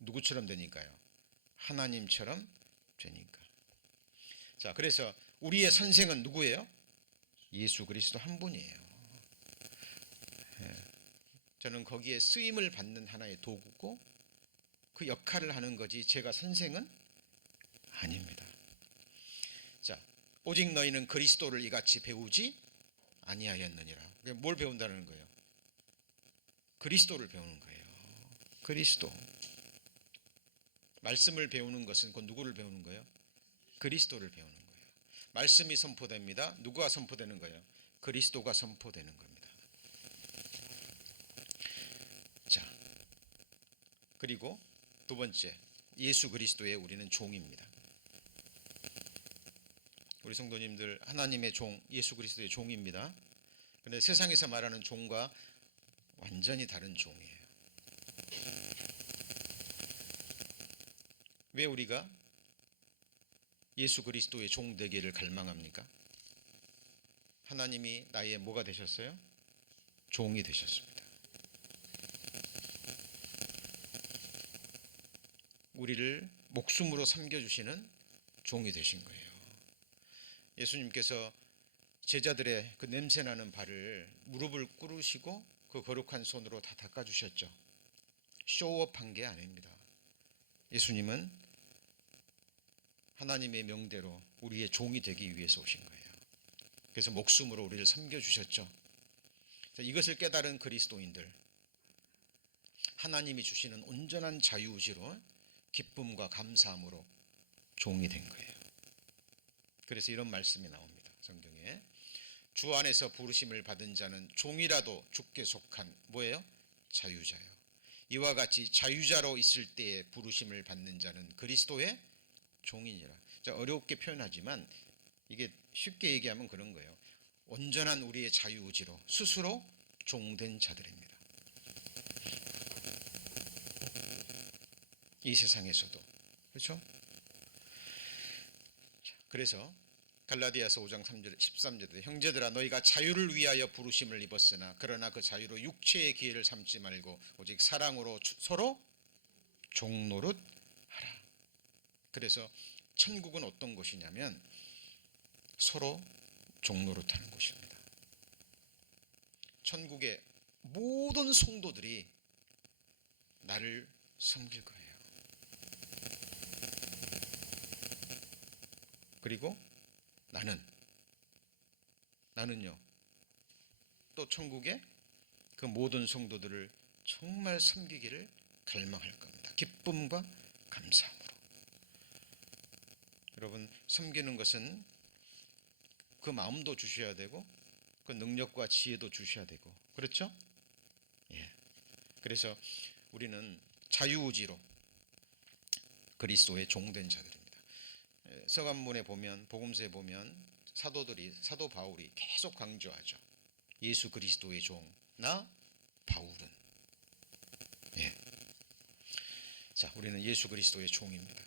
누구처럼 되니까요? 하나님처럼 되니까. 자, 그래서 우리의 선생은 누구예요? 예수 그리스도 한 분이에요. 저는 거기에 쓰임을 받는 하나의 도구고 그 역할을 하는 거지 제가 선생은 아닙니다. 자, 오직 너희는 그리스도를 이같이 배우지 아니하였느니라. 뭘 배운다는 거예요? 그리스도를 배우는 거예요. 그리스도. 말씀을 배우는 것은 곧 누구를 배우는 거예요? 그리스도를 배우는 거예요. 말씀이 선포됩니다. 누가 선포되는 거예요? 그리스도가 선포되는 겁니다. 자, 그리고 두 번째, 예수 그리스도의 우리는 종입니다. 우리 성도님들 하나님의 종, 예수 그리스도의 종입니다. 그런데 세상에서 말하는 종과 완전히 다른 종이에요. 왜 우리가 예수 그리스도의 종 되기를 갈망합니까? 하나님이 나의 뭐가 되셨어요? 종이 되셨습니다. 우리를 목숨으로 섬겨주시는 종이 되신 거예요. 예수님께서 제자들의 그 냄새나는 발을 무릎을 꿇으시고 그 거룩한 손으로 다 닦아주셨죠. 쇼업한 게 아닙니다. 예수님은 하나님의 명대로 우리의 종이 되기 위해서 오신 거예요. 그래서 목숨으로 우리를 섬겨주셨죠. 이것을 깨달은 그리스도인들, 하나님이 주시는 온전한 자유의지로 기쁨과 감사함으로 종이 된 거예요. 그래서 이런 말씀이 나옵니다. 성경에 주 안에서 부르심을 받은 자는 종이라도 주께 속한 뭐예요? 자유자요. 이와 같이 자유자로 있을 때에 부르심을 받는 자는 그리스도의 종이니라. 어렵게 표현하지만 이게 쉽게 얘기하면 그런 거예요. 온전한 우리의 자유의지로 스스로 종된 자들입니다. 이 세상에서도. 그렇죠? 그래서 갈라디아서 5장 3절 13절에 형제들아 너희가 자유를 위하여 부르심을 입었으나 그러나 그 자유로 육체의 기회를 삼지 말고 오직 사랑으로 서로 종노릇하라. 그래서 천국은 어떤 곳이냐면 서로 종노릇하는 곳입니다. 천국의 모든 성도들이 나를 섬길 거예요. 그리고 나는요 또 천국의 그 모든 성도들을 정말 섬기기를 갈망할 겁니다. 기쁨과 감사함으로. 여러분 섬기는 것은 그 마음도 주셔야 되고 그 능력과 지혜도 주셔야 되고, 그렇죠? 예. 그래서 우리는 자유의지로 그리스도의 종된 자들입니다. 서간문에 보면, 복음서에 보면 사도 바울이 계속 강조하죠. 예수 그리스도의 종, 나 바울은. 예. 자, 우리는 예수 그리스도의 종입니다.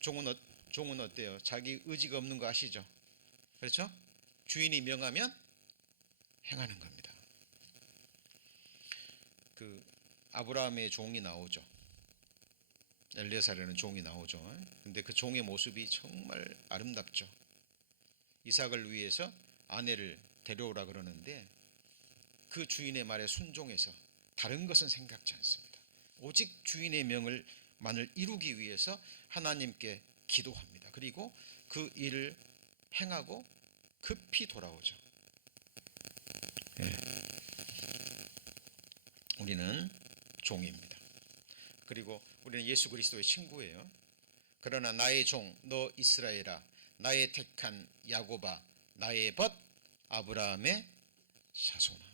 종은 어때요? 자기 의지가 없는 거 아시죠? 그렇죠? 주인이 명하면 행하는 겁니다. 그 아브라함의 종이 나오죠. 엘레사라는 종이 나오죠. 근데 그 종의 모습이 정말 아름답죠. 이삭을 위해서 아내를 데려오라 그러는데 그 주인의 말에 순종해서 다른 것은 생각지 않습니다. 오직 주인의 명을만을 이루기 위해서 하나님께 기도합니다. 그리고 그 일을 행하고 급히 돌아오죠. 네. 우리는 종입니다. 그리고 우리는 예수 그리스도의 친구예요. 그러나 나의 종 너 이스라엘아, 나의 택한 야곱아, 나의 벗 아브라함의 자손아.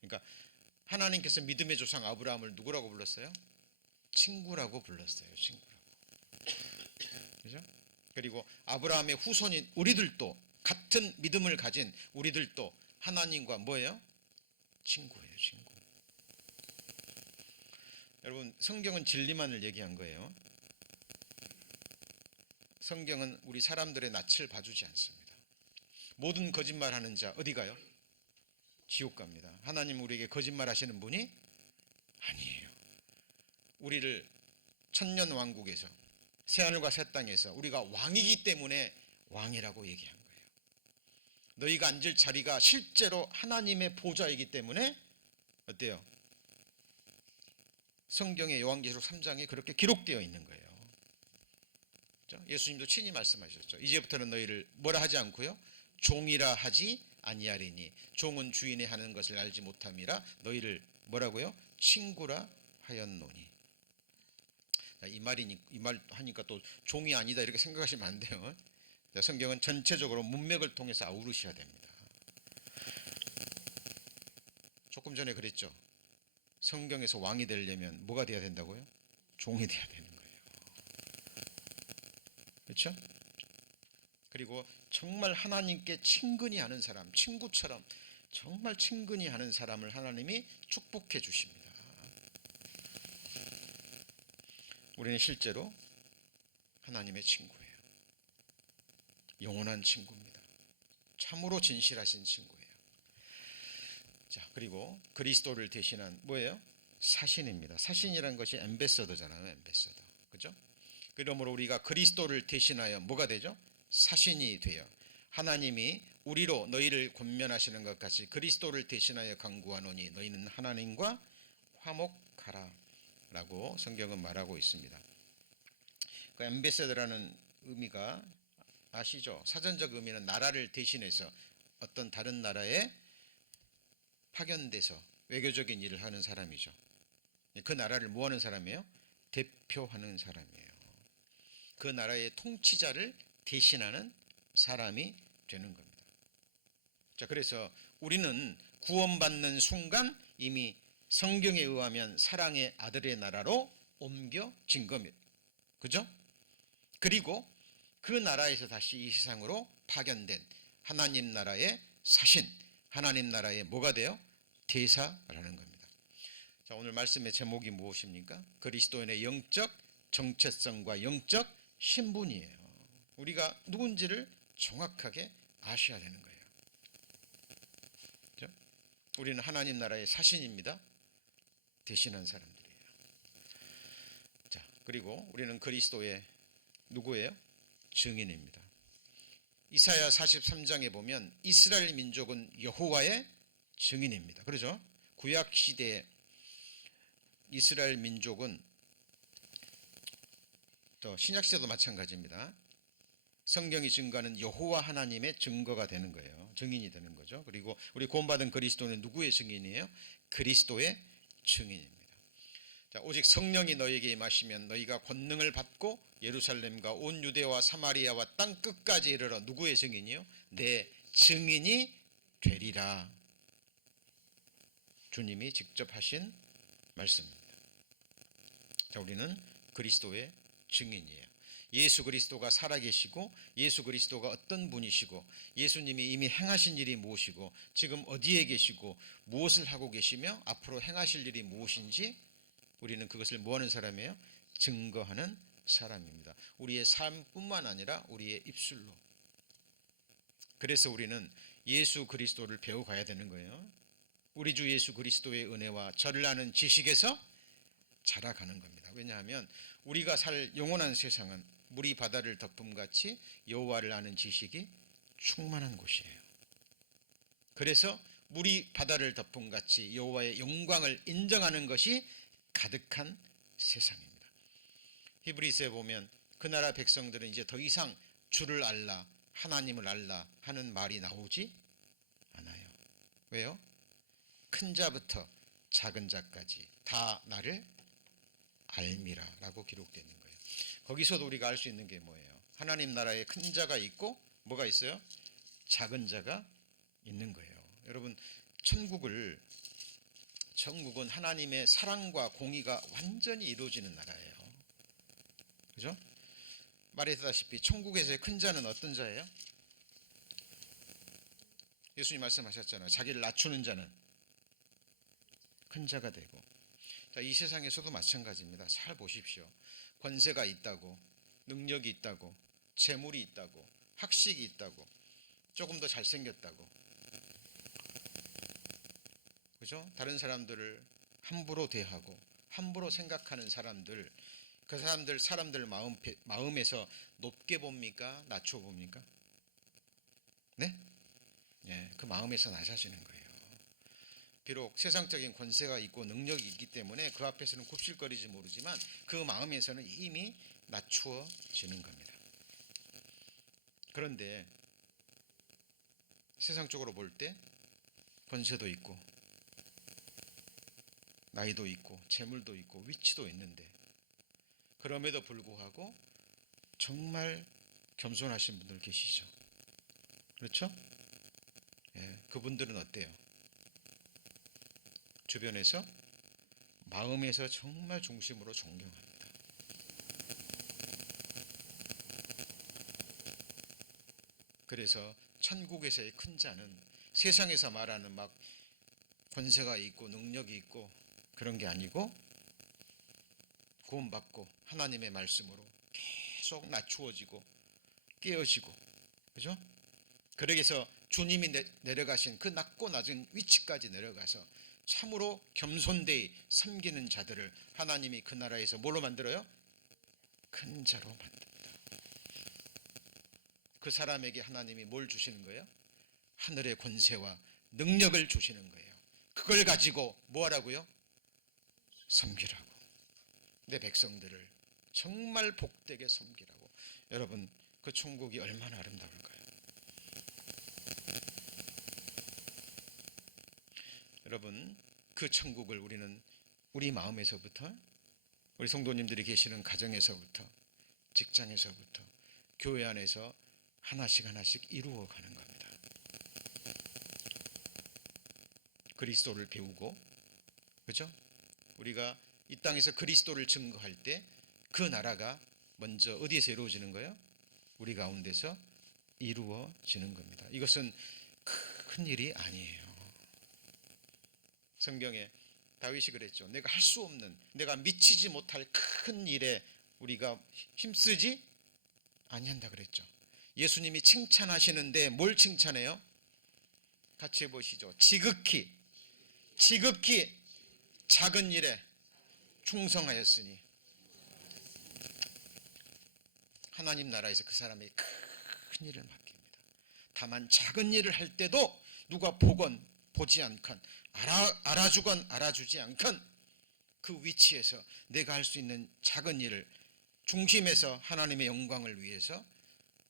그러니까 하나님께서 믿음의 조상 아브라함을 누구라고 불렀어요? 친구라고 불렀어요. 친구라고. 그죠? 그리고 아브라함의 후손인 우리들도, 같은 믿음을 가진 우리들도 하나님과 뭐예요? 친구예요. 친구. 여러분, 성경은 진리만을 얘기한 거예요. 성경은 우리 사람들의 낯을 봐주지 않습니다. 모든 거짓말하는 자 어디 가요? 지옥 갑니다. 하나님 우리에게 거짓말하시는 분이 아니에요. 우리를 천년 왕국에서, 새하늘과 새 땅에서 우리가 왕이기 때문에 왕이라고 얘기한 거예요. 너희가 앉을 자리가 실제로 하나님의 보좌이기 때문에 어때요? 성경의 요한계시록 3장에 그렇게 기록되어 있는 거예요. 예수님도 친히 말씀하셨죠. 이제부터는 너희를 뭐라 하지 않고요, 종이라 하지 아니하리니 종은 주인의 하는 것을 알지 못함이라 너희를 뭐라고요? 친구라 하였노니. 이 말 하니까 또 종이 아니다 이렇게 생각하시면 안 돼요. 성경은 전체적으로 문맥을 통해서 아우르셔야 됩니다. 조금 전에 그랬죠. 성경에서 왕이 되려면 뭐가 돼야 된다고요? 종이 돼야 되는 거예요. 그렇죠? 그리고 정말 하나님께 친근히 하는 사람, 친구처럼 정말 친근히 하는 사람을 하나님이 축복해 주십니다. 우리는 실제로 하나님의 친구예요. 영원한 친구입니다. 참으로 진실하신 친구예요. 자, 그리고 그리스도를 대신한 뭐예요? 사신입니다. 사신이라는 것이 엠베서더잖아요. 엠베서더. 그죠? 그러므로 우리가 그리스도를 대신하여 뭐가 되죠? 사신이 되어 하나님이 우리로 너희를 권면하시는 것 같이 그리스도를 대신하여 간구하노니 너희는 하나님과 화목하라 라고 성경은 말하고 있습니다. 그 엠베서더라는 의미가 아시죠? 사전적 의미는 나라를 대신해서 어떤 다른 나라에 파견돼서 외교적인 일을 하는 사람이죠. 그 나라를 뭐 하는 사람이에요? 대표하는 사람이에요. 그 나라의 통치자를 대신하는 사람이 되는 겁니다. 자, 그래서 우리는 구원받는 순간 이미 성경에 의하면 사랑의 아들의 나라로 옮겨진 겁니다. 그죠? 그리고 그 나라에서 다시 이 세상으로 파견된 하나님 나라의 사신, 하나님 나라의 뭐가 돼요? 대사라는 겁니다. 자, 오늘 말씀의 제목이 무엇입니까? 그리스도인의 영적 정체성과 영적 신분이에요. 우리가 누군지를 정확하게 아셔야 되는 거예요. 그렇죠? 우리는 하나님 나라의 사신입니다. 대신한 사람들이에요. 자, 그리고 우리는 그리스도의 누구예요? 증인입니다. 이사야 43장에 보면 이스라엘 민족은 여호와의 증인입니다. 그렇죠? 구약 시대에 이스라엘 민족은 또 신약 시대도 마찬가지입니다. 성경이 증거하는 여호와 하나님의 증거가 되는 거예요. 증인이 되는 거죠. 그리고 우리 구원받은 그리스도는 누구의 증인이에요? 그리스도의 증인입니다. 자, 오직 성령이 너희에게 임하시면 너희가 권능을 받고 예루살렘과 온 유대와 사마리아와 땅 끝까지 이르러 누구의 증인이요? 내 증인이 되리라. 주님이 직접 하신 말씀입니다. 자, 우리는 그리스도의 증인이에요. 예수 그리스도가 살아계시고 예수 그리스도가 어떤 분이시고 예수님이 이미 행하신 일이 무엇이고 지금 어디에 계시고 무엇을 하고 계시며 앞으로 행하실 일이 무엇인지 우리는 그것을 뭐하는 사람이에요? 증거하는 사람입니다. 우리의 삶뿐만 아니라 우리의 입술로. 그래서 우리는 예수 그리스도를 배워가야 되는 거예요. 우리 주 예수 그리스도의 은혜와 저를 아는 지식에서 자라가는 겁니다. 왜냐하면 우리가 살 영원한 세상은 물이 바다를 덮음같이 여호와를 아는 지식이 충만한 곳이에요. 그래서 물이 바다를 덮음같이 여호와의 영광을 인정하는 것이 가득한 세상입니다. 히브리서에 보면 그 나라 백성들은 이제 더 이상 주를 알라, 하나님을 알라 하는 말이 나오지 않아요. 왜요? 큰 자부터 작은 자까지 다 나를 알미라 라고 기록되어 있는 거예요. 거기서도 우리가 알 수 있는 게 뭐예요? 하나님 나라에 큰 자가 있고 뭐가 있어요? 작은 자가 있는 거예요. 여러분, 천국은 하나님의 사랑과 공의가 완전히 이루어지는 나라예요. 그죠? 말했다시피 천국에서의 큰 자는 어떤 자예요? 예수님 말씀하셨잖아요. 자기를 낮추는 자는 큰 자가 되고. 자, 이 세상에서도 마찬가지입니다. 잘 보십시오. 권세가 있다고, 능력이 있다고, 재물이 있다고, 학식이 있다고, 조금 더 잘생겼다고, 그죠? 다른 사람들을 함부로 대하고 함부로 생각하는 사람들, 그 사람들 마음에서 높게 봅니까? 낮춰 봅니까? 네? 예, 그 마음에서 낮아지는 거예요. 비록 세상적인 권세가 있고 능력이 있기 때문에 그 앞에서는 굽실거리지 모르지만 그 마음에서는 이미 낮추어지는 겁니다. 그런데 세상적으로 볼 때 권세도 있고 나이도 있고 재물도 있고 위치도 있는데 그럼에도 불구하고 정말 겸손하신 분들 계시죠. 그렇죠? 예, 그분들은 어때요? 주변에서 마음에서 정말 중심으로 존경합니다. 그래서 천국에서의 큰 자는 세상에서 말하는 막 권세가 있고 능력이 있고 그런 게 아니고 구원받고 하나님의 말씀으로 계속 낮추어지고 깨어지고, 그죠? 그러기서 주님이 내려가신 그 낮고 낮은 위치까지 내려가서 참으로 겸손되이 섬기는 자들을 하나님이 그 나라에서 뭘로 만들어요? 큰 자로 만듭니다. 그 사람에게 하나님이 뭘 주시는 거예요? 하늘의 권세와 능력을 주시는 거예요. 그걸 가지고 뭐 하라고요? 섬기라고. 내 백성들을 정말 복되게 섬기라고. 여러분, 그 천국이 얼마나 아름다울까요? 여러분, 그 천국을 우리는 우리 마음에서부터, 우리 성도님들이 계시는 가정에서부터, 직장에서부터, 교회 안에서 하나씩 이루어가는 겁니다. 그리스도를 배우고, 그죠? 우리가 이 땅에서 그리스도를 증거할 때 그 나라가 먼저 어디에서 이루어지는 거예요? 우리 가운데서 이루어지는 겁니다. 이것은 큰 일이 아니에요. 성경에 다윗이 그랬죠. 내가 할 수 없는, 내가 미치지 못할 큰 일에 우리가 힘쓰지 아니한다 그랬죠. 예수님이 칭찬하시는데 뭘 칭찬해요? 같이 해보시죠. 지극히 작은 일에 충성하였으니. 하나님 나라에서 그 사람이 큰 일을 맡깁니다. 다만 작은 일을 할 때도 누가 보지 않건 알아주건 알아주지 않건 그 위치에서 내가 할 수 있는 작은 일을 중심에서 하나님의 영광을 위해서,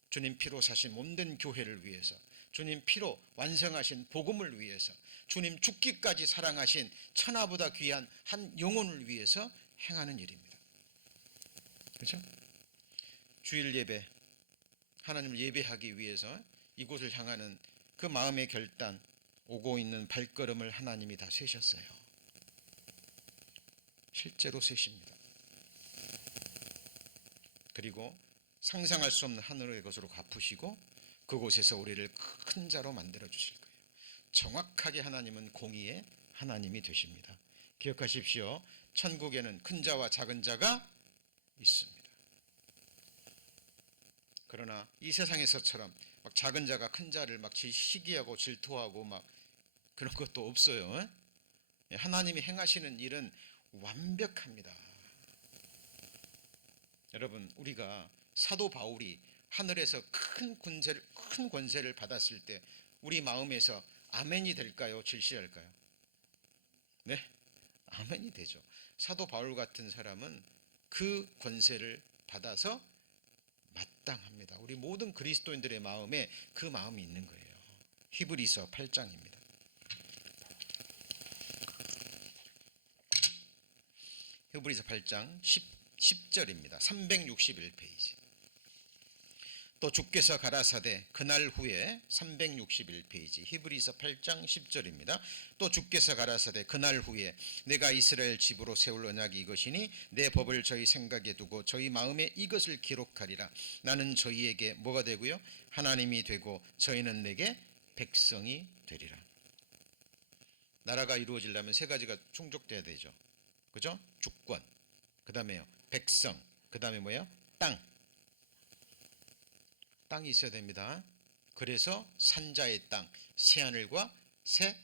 주님 피로 사신 몸된 교회를 위해서, 주님 피로 완성하신 복음을 위해서, 주님 죽기까지 사랑하신 천하보다 귀한 한 영혼을 위해서 행하는 일입니다. 그렇죠? 주일 예배, 하나님을 예배하기 위해서 이곳을 향하는 그 마음의 결단, 오고 있는 발걸음을 하나님이 다 세셨어요. 실제로 세십니다. 그리고 상상할 수 없는 하늘의 것으로 갚으시고 그곳에서 우리를 큰 자로 만들어 주실 거예요. 정확하게 하나님은 공의의 하나님이 되십니다. 기억하십시오. 천국에는 큰 자와 작은 자가 있습니다. 그러나 이 세상에서처럼 막 작은 자가 큰 자를 막 시기하고 질투하고 막 그런 것도 없어요. 하나님이 행하시는 일은 완벽합니다. 여러분, 우리가 사도 바울이 하늘에서 큰 권세를 받았을 때 우리 마음에서 아멘이 될까요? 질시할까요? 네, 아멘이 되죠. 사도 바울 같은 사람은 그 권세를 받아서 마땅합니다. 우리 모든 그리스도인들의 마음에 그 마음이 있는 거예요. 히브리서 8장입니다. 히브리서 8장 10절입니다. 361페이지. 또 주께서 가라사대 그날 후에 361페이지 히브리서 8장 10절입니다. 또 주께서 가라사대 그날 후에 내가 이스라엘 집으로 세울 언약이 이것이니 내 법을 저희 생각에 두고 저희 마음에 이것을 기록하리라. 나는 저희에게 뭐가 되고요? 하나님이 되고 저희는 내게 백성이 되리라. 나라가 이루어지려면 세 가지가 충족돼야 되죠. 그죠? 주권, 그 다음에요 백성, 그 다음에 뭐예요? 땅이 있어야 됩니다. 그래서 산자의 땅, 새하늘과 새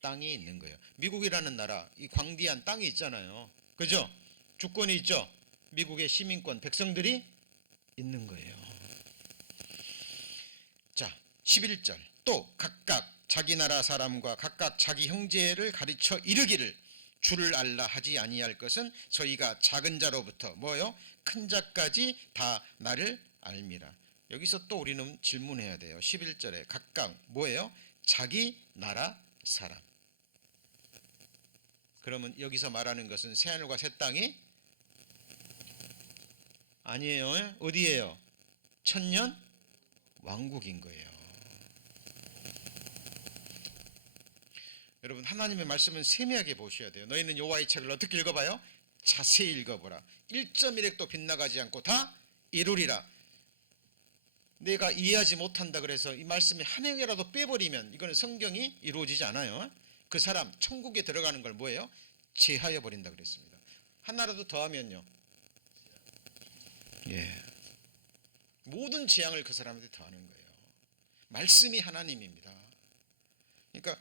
땅이 있는 거예요. 미국이라는 나라, 이 광대한 땅이 있잖아요. 그죠? 주권이 있죠. 미국의 시민권, 백성들이 있는 거예요. 자, 11절. 또 각각 자기 나라 사람과 각각 자기 형제를 가르쳐 이르기를 주를 알라 하지 아니할 것은 저희가 작은 자로부터 뭐요? 큰 자까지 다 나를 알미라. 여기서 또 우리는 질문해야 돼요. 11절에 각각 뭐예요? 자기 나라 사람. 그러면 여기서 말하는 것은 새하늘과 새 땅이 아니에요. 어디예요? 천년 왕국인 거예요. 여러분, 하나님의 말씀은 세밀하게 보셔야 돼요. 너희는 여호와의 책을 어떻게 읽어봐요? 자세히 읽어보라. 1.1획도 빗나가지 않고 다 이루리라. 내가 이해하지 못한다 그래서 이 말씀의 한 행이라도 빼버리면 이거는 성경이 이루어지지 않아요. 그 사람 천국에 들어가는 걸 뭐예요? 제하여 버린다 그랬습니다. 하나라도 더하면요, 모든 재앙을 그 사람한테 더하는 거예요. 말씀이 하나님입니다. 그러니까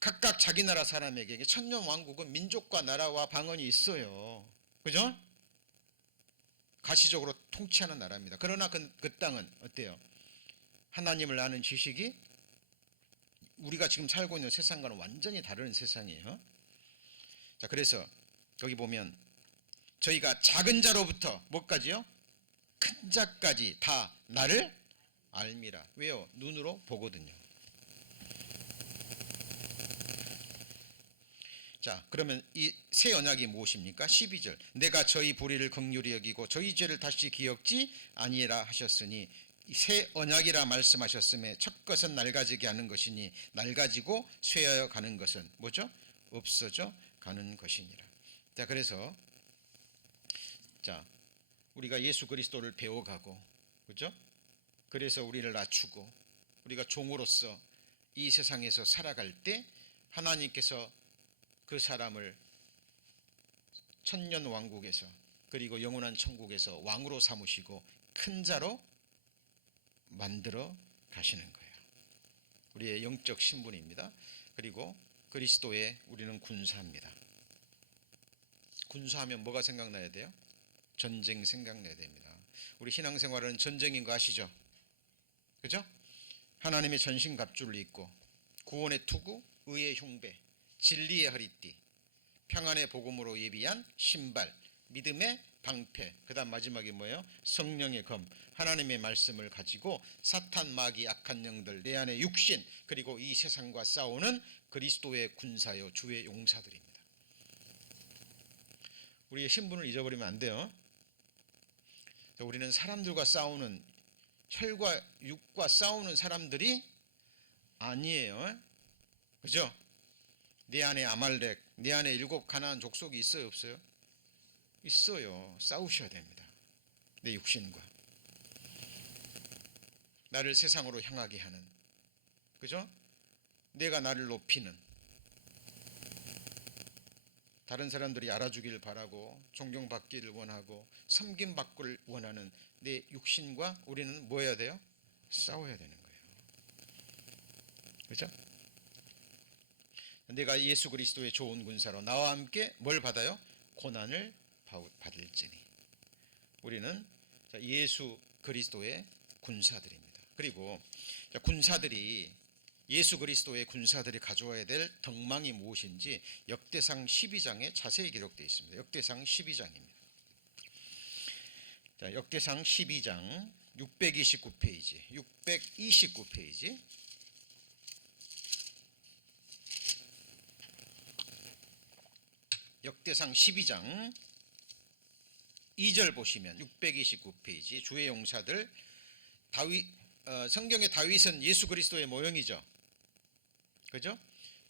각각 자기 나라 사람에게 천년 왕국은 민족과 나라와 방언이 있어요. 그죠? 가시적으로 통치하는 나라입니다. 그러나 그 땅은 어때요? 하나님을 아는 지식이 우리가 지금 살고 있는 세상과는 완전히 다른 세상이에요. 자, 그래서 거기 보면 저희가 작은 자로부터 뭐까지요? 큰 자까지 다 나를 알미라. 왜요? 눈으로 보거든요. 자, 그러면 이 새 언약이 무엇입니까? 12절. 내가 저희 불의를 긍휼히 여기고 저희 죄를 다시 기억지 아니라 하셨으니 새 언약이라 말씀하셨음에 첫 것은 낡아지게 하는 것이니 낡아지고 쇠하여 가는 것은 뭐죠? 없어져 가는 것이니라. 자, 그래서 자, 우리가 예수 그리스도를 배워가고, 그죠? 그래서 우리를 낮추고 우리가 종으로서 이 세상에서 살아갈 때 하나님께서 그 사람을 천년 왕국에서 그리고 영원한 천국에서 왕으로 삼으시고 큰 자로 만들어 가시는 거예요. 우리의 영적 신분입니다. 그리고 그리스도의 우리는 군사입니다. 군사하면 뭐가 생각나야 돼요? 전쟁 생각나야 됩니다. 우리 신앙생활은 전쟁인 거 아시죠? 그죠? 하나님의 전신갑주를 입고 구원의 투구, 의의 흉배, 진리의 허리띠, 평안의 복음으로 예비한 신발, 믿음의 방패, 그 다음 마지막이 뭐예요? 성령의 검, 하나님의 말씀을 가지고 사탄, 마귀, 악한 영들, 내 안의 육신, 그리고 이 세상과 싸우는 그리스도의 군사요 주의 용사들입니다. 우리의 신분을 잊어버리면 안 돼요. 우리는 사람들과 싸우는, 혈과 육과 싸우는 사람들이 아니에요. 그죠? 내 안에 아말렉, 내 안에 일곱 가나안 족속이 있어요, 없어요? 있어요. 싸우셔야 됩니다. 내 육신과 나를 세상으로 향하게 하는, 그죠? 내가 나를 높이는, 다른 사람들이 알아주기를 바라고 존경받기를 원하고 섬김받기를 원하는 내 육신과 우리는 뭐 해야 돼요? 싸워야 되는 거예요. 그죠? 내가 예수 그리스도의 좋은 군사로 나와 함께 뭘 받아요? 고난을 받을지니. 우리는 예수 그리스도의 군사들입니다. 그리고 군사들이, 예수 그리스도의 군사들이 가져와야 될 덕망이 무엇인지 역대상 12장에 자세히 기록되어 있습니다. 역대상 12장입니다. 자, 역대상 12장 629페이지, 629페이지. 역대상 12장 2절 보시면 629페이지, 주의 용사들, 성경의 다윗은 예수 그리스도의 모형이죠. 그죠?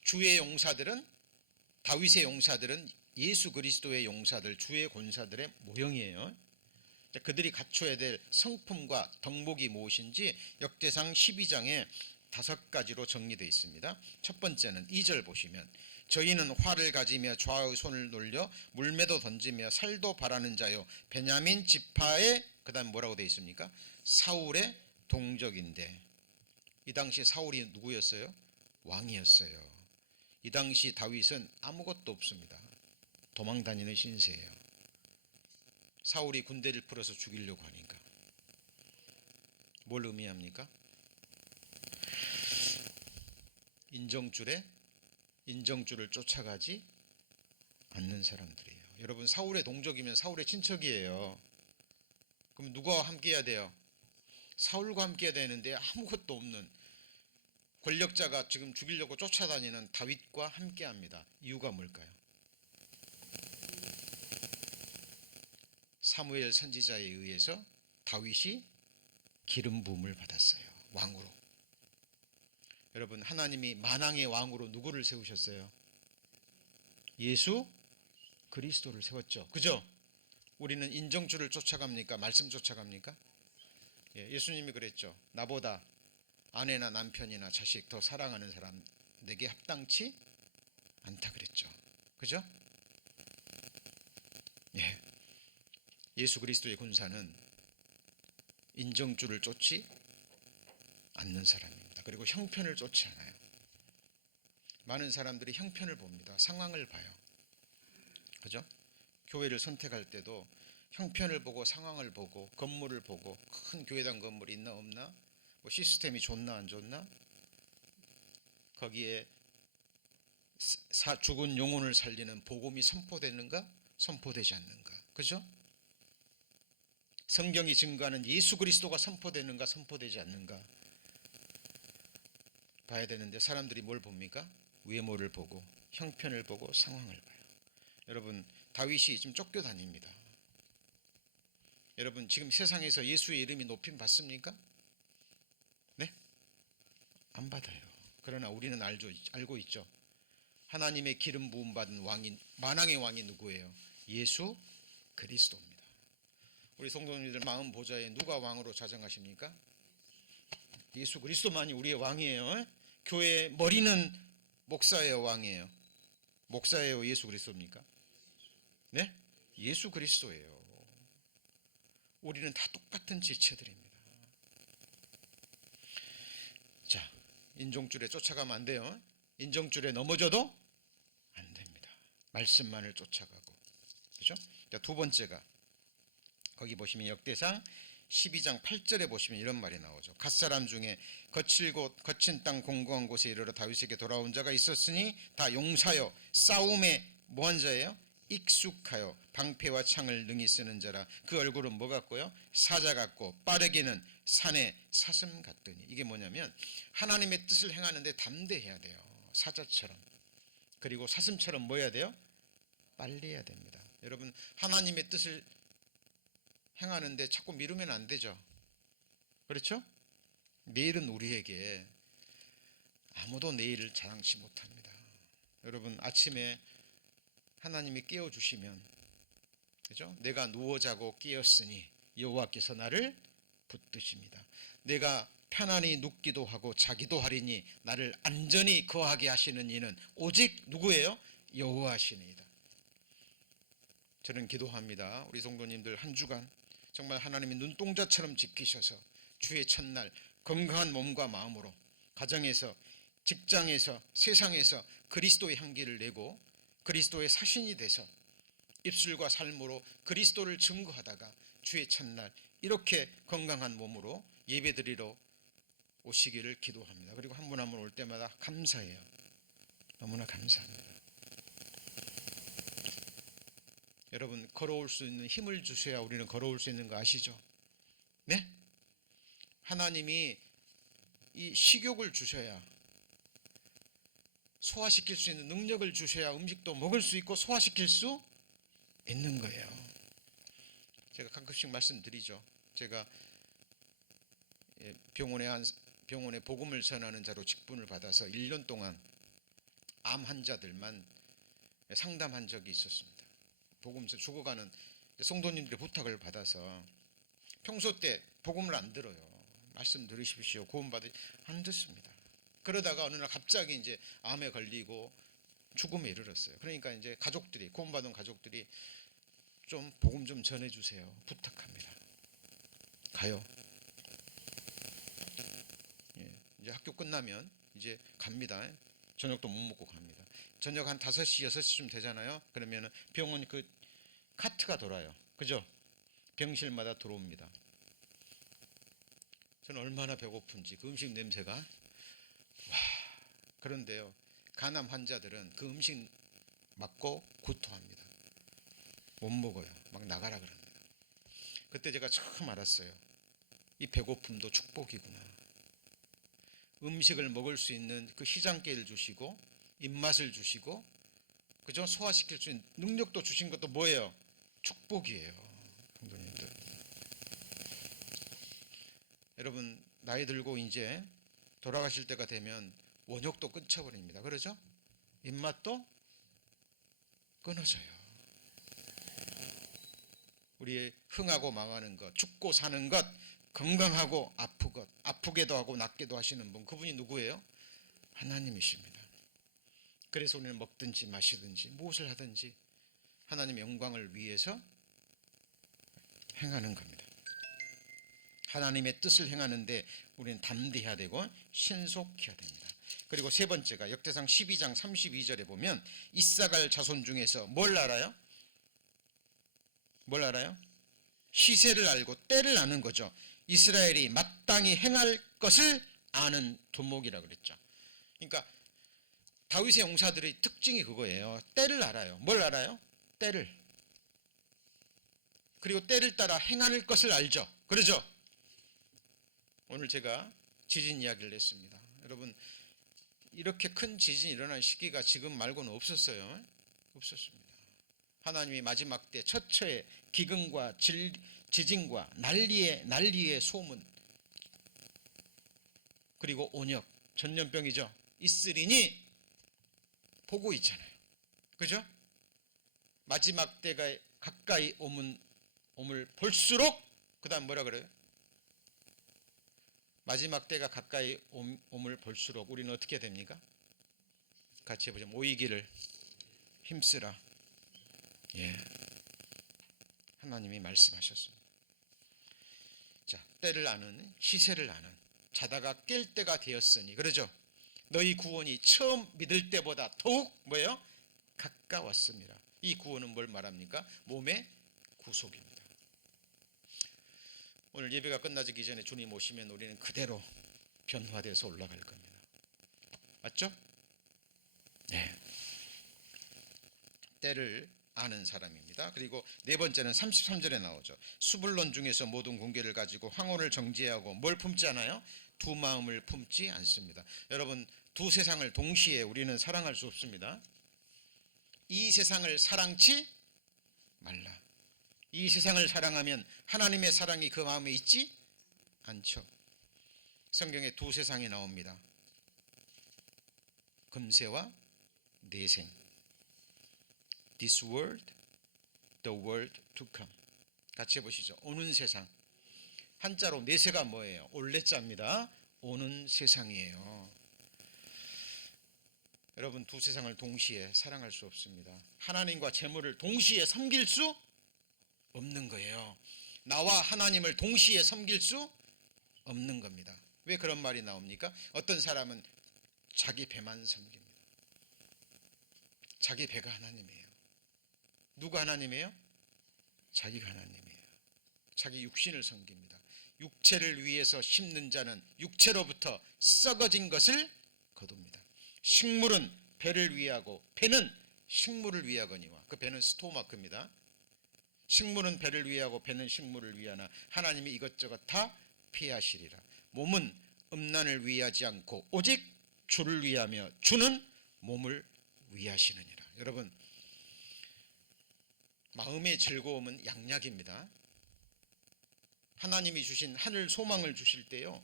주의 용사들은, 다윗의 용사들은 예수 그리스도의 용사들, 주의 군사들의 모형이에요. 그들이 갖춰야 될 성품과 덕목이 무엇인지 역대상 12장에 5가지로 정리되어 있습니다. 첫 번째는 2절 보시면, 저희는 활을 가지며 좌우 손을 놀려 물매도 던지며 살도 바라는 자요 베냐민 지파의, 그 다음 뭐라고 되어 있습니까? 사울의 동족인데. 이 당시 사울이 누구였어요? 왕이었어요. 이 당시 다윗은 아무것도 없습니다. 도망다니는 신세예요. 사울이 군대를 풀어서 죽이려고 하니까. 뭘 의미합니까? 인정줄을 쫓아가지 않는 사람들이에요. 여러분, 사울의 동족이면 사울의 친척이에요. 그럼 누구와 함께 해야 돼요? 사울과 함께 해야 되는데 아무것도 없는 권력자가 지금 죽이려고 쫓아다니는 다윗과 함께 합니다. 이유가 뭘까요? 사무엘 선지자에 의해서 다윗이 기름 부음을 받았어요. 왕으로. 여러분, 하나님이 만왕의 왕으로 누구를 세우셨어요? 예수 그리스도를 세웠죠. 그죠? 우리는 인정줄을 쫓아갑니까? 말씀 쫓아갑니까? 예수님이 그랬죠. 나보다 아내나 남편이나 자식 더 사랑하는 사람 내게 합당치 않다 그랬죠. 그죠? 예. 예수 그리스도의 군사는 인정줄을 쫓지 않는 사람입니다. 그리고 형편을 쫓지 않아요. 많은 사람들이 형편을 봅니다. 상황을 봐요. 그죠? 교회를 선택할 때도 형편을 보고 상황을 보고 건물을 보고, 큰 교회당 건물이 있나 없나, 뭐 시스템이 좋나 안 좋나, 거기에 죽은 영혼을 살리는 복음이 선포되는가 선포되지 않는가, 그죠? 성경이 증거하는 예수 그리스도가 선포되는가 선포되지 않는가 봐야 되는데, 사람들이 뭘 봅니까? 외모를 보고 형편을 보고 상황을 봐요. 여러분, 다윗이 지금 쫓겨다닙니다. 여러분, 지금 세상에서 예수의 이름이 높임 받습니까? 네? 안 받아요. 그러나 우리는 알고 있죠. 하나님의 기름 부음 받은 왕인, 만왕의 왕이 누구예요? 예수 그리스도입니다. 우리 성도님들 마음 보좌에 누가 왕으로 자정하십니까? 예수 그리스도만이 우리의 왕이에요. 교회의 머리는 목사예요, 왕이에요? 목사예요, 예수 그리스도입니까? 네? 예수 그리스도예요. 우리는 다 똑같은 지체들입니다. 자, 인정줄에 쫓아가면 안 돼요. 인정줄에 넘어져도 안 됩니다. 말씀만을 쫓아가고. 그죠? 자, 두 번째가, 거기 보시면 역대상 12장 8절에 보시면 이런 말이 나오죠. 갓사람 중에 거친 땅 공고한 곳에 이르러 다윗에게 돌아온 자가 있었으니 다 용사요 싸움에 뭐한 자예요? 익숙하여 방패와 창을 능히 쓰는 자라. 그 얼굴은 뭐 같고요? 사자 같고 빠르기는 산의 사슴 같더니. 이게 뭐냐면 하나님의 뜻을 행하는데 담대해야 돼요. 사자처럼. 그리고 사슴처럼 뭐 해야 돼요? 빨리 해야 됩니다. 여러분, 하나님의 뜻을 행하는데 자꾸 미루면 안 되죠. 그렇죠? 내일은 우리에게 아무도 내일을 자랑치 못합니다. 여러분, 아침에 하나님이 깨워주시면, 그죠? 내가 누워 자고 깨었으니 여호와께서 나를 붙드십니다. 내가 편안히 눕기도 하고 자기도 하리니 나를 안전히 거하게 하시는 이는 오직 누구예요? 여호와시니이다. 저는 기도합니다. 우리 성도님들 한 주간 정말 하나님이 눈동자처럼 지키셔서 주의 첫날 건강한 몸과 마음으로 가정에서, 직장에서, 세상에서 그리스도의 향기를 내고 그리스도의 사신이 돼서 입술과 삶으로 그리스도를 증거하다가 주의 첫날 이렇게 건강한 몸으로 예배드리러 오시기를 기도합니다. 그리고 한 분 한 분 올 때마다 감사해요. 너무나 감사합니다. 여러분, 걸어올 수 있는 힘을 주셔야 우리는 걸어올 수 있는 거 아시죠? 네? 하나님이 이 식욕을 주셔야, 소화시킬 수 있는 능력을 주셔야 음식도 먹을 수 있고 소화시킬 수 있는 거예요. 제가 가끔씩 말씀드리죠. 제가 병원에 복음을 전하는 자로 직분을 받아서 1년 동안 암 환자들만 상담한 적이 있었습니다. 복음 죽어가는 성도님들의 부탁을 받아서 평소 때 복음을 안 들어요. 말씀 들으십시오. 구원받으 안 듣습니다. 그러다가 어느 날 갑자기 이제 암에 걸리고 죽음에 이르렀어요. 그러니까 이제 가족들이, 구원받은 가족들이 좀 복음 좀 전해주세요. 부탁합니다. 가요. 이제 학교 끝나면 이제 갑니다. 저녁도 못 먹고 갑니다. 저녁 한 5시, 6시쯤 되잖아요. 그러면 병원 그 카트가 돌아요. 그죠? 병실마다 들어옵니다. 저는 얼마나 배고픈지 그 음식 냄새가, 와. 그런데요, 간암 환자들은 그 음식 맞고 구토합니다. 못 먹어요. 막 나가라 그럽니다. 그때 제가 처음 알았어요. 이 배고픔도 축복이구나. 음식을 먹을 수 있는 그 시장기를 주시고 입맛을 주시고, 그죠? 소화시킬 수 있는 능력도 주신 것도 뭐예요? 축복이에요. 성도님들, 여러분, 나이 들고 이제 돌아가실 때가 되면 원욕도 끊쳐버립니다. 그러죠? 입맛도 끊어져요. 우리의 흥하고 망하는 것, 죽고 사는 것, 건강하고 아프게도 하고 낫게도 하시는 분, 그분이 누구예요? 하나님이십니다. 그래서 우리는 먹든지 마시든지 무엇을 하든지 하나님의 영광을 위해서 행하는 겁니다. 하나님의 뜻을 행하는데 우리는 담대해야 되고 신속해야 됩니다. 그리고 세 번째가 역대상 12장 32절에 보면 이사갈 자손 중에서 뭘 알아요? 뭘 알아요? 시세를 알고 때를 아는 거죠. 이스라엘이 마땅히 행할 것을 아는 두목이라고 그랬죠. 그러니까 다윗의 용사들의 특징이 그거예요. 때를 알아요. 뭘 알아요? 때를. 그리고 때를 따라 행할 것을 알죠. 그러죠? 오늘 제가 지진 이야기를 했습니다. 여러분, 이렇게 큰 지진이 일어난 시기가 지금 말고는 없었어요. 없었습니다. 하나님이 마지막 때 처처의 기근과 지진과 난리의 소문, 그리고 온역, 전염병이죠, 있으리니 보고 있잖아요. 그죠? 마지막 때가 가까이 오물 볼수록, 그 다음 뭐라 그래요? 마지막 때가 가까이 오물 볼수록 우리는 어떻게 됩니까? 같이 해보죠. 모이기를 힘쓰라. 예, 하나님이 말씀하셨습니다. 자, 때를 아는, 시세를 아는, 자다가 깰 때가 되었으니, 그러죠? 너희 구원이 처음 믿을 때보다 더욱 뭐예요? 가까웠습니다. 이 구원은 뭘 말합니까? 몸의 구속입니다. 오늘 예배가 끝나기 전에 주님 오시면 우리는 그대로 변화돼서 올라갈 겁니다. 맞죠? 네. 때를 아는 사람입니다. 그리고 네 번째는 33절에 나오죠. 수불론 중에서 모든 군계를 가지고 황혼을 정죄하고 뭘 품지 않아요? 두 마음을 품지 않습니다. 여러분, 두 세상을 동시에 우리는 사랑할 수 없습니다. 이 세상을 사랑치 말라. 이 세상을 사랑하면 하나님의 사랑이 그 마음에 있지 않죠. 성경에 두 세상이 나옵니다. 금세와 내생. This world, the world to come. 같이 해보시죠. 오는 세상. 한자로 내세가 뭐예요? 올레자입니다. 오는 세상이에요. 여러분, 두 세상을 동시에 사랑할 수 없습니다. 하나님과 재물을 동시에 섬길 수 없는 거예요. 나와 하나님을 동시에 섬길 수 없는 겁니다. 왜 그런 말이 나옵니까? 어떤 사람은 자기 배만 섬깁니다. 자기 배가 하나님이에요. 누가 하나님이에요? 자기가 하나님이에요. 자기 육신을 섬깁니다. 육체를 위해서 심는 자는 육체로부터 썩어진 것을 거둡니다. 식물은 배를 위하고 배는 식물을 위하거니와. 그 배는 스토마크입니다. 식물은 배를 위하고 배는 식물을 위하나 하나님이 이것저것 다 피하시리라. 몸은 음란을 위하지 않고 오직 주를 위하며 주는 몸을 위하시느니라. 여러분, 마음의 즐거움은 양약입니다. 하나님이 주신 하늘 소망을 주실 때요,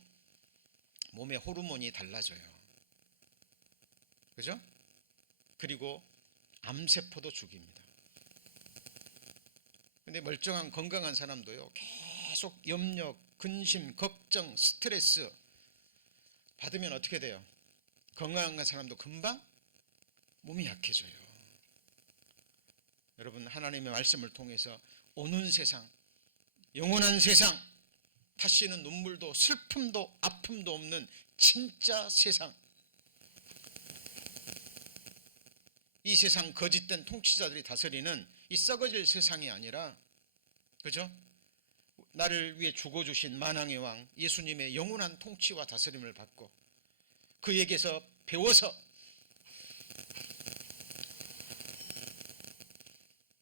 몸의 호르몬이 달라져요. 그죠? 그리고 암세포도 죽입니다. 근데 멀쩡한 건강한 사람도요, 계속 염려, 근심, 걱정, 스트레스 받으면 어떻게 돼요? 건강한 사람도 금방 몸이 약해져요. 여러분, 하나님의 말씀을 통해서 오는 세상, 영원한 세상, 다시는 눈물도 슬픔도 아픔도 없는 진짜 세상, 이 세상 거짓된 통치자들이 다스리는 이 썩어질 세상이 아니라, 그죠? 나를 위해 죽어주신 만왕의 왕 예수님의 영원한 통치와 다스림을 받고 그에게서 배워서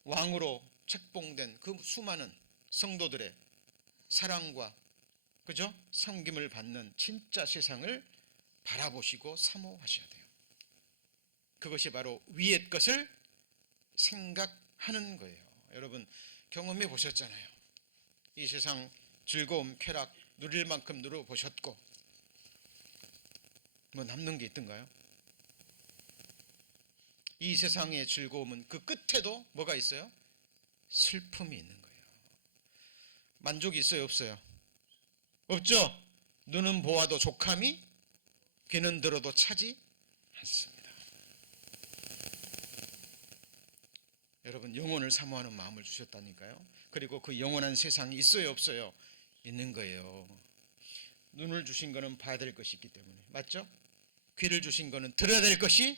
왕으로 책봉된 그 수많은 성도들의 사랑과, 그죠? 섬김을 받는 진짜 세상을 바라보시고 사모하셔야 돼요. 그것이 바로 위의 것을 생각하는 거예요. 여러분, 경험해 보셨잖아요. 이 세상 즐거움, 쾌락 누릴 만큼 누려보셨고, 뭐 남는 게 있던가요? 이 세상의 즐거움은 그 끝에도 뭐가 있어요? 슬픔이 있는 거예요. 만족이 있어요, 없어요? 없죠? 눈은 보아도 족함이, 귀는 들어도 차지 않습니다. 여러분, 영혼을 사모하는 마음을 주셨다니까요. 그리고 그 영원한 세상이 있어요, 없어요? 있는 거예요. 눈을 주신 거는 봐야 될 것이 있기 때문에, 맞죠? 귀를 주신 거는 들어야 될 것이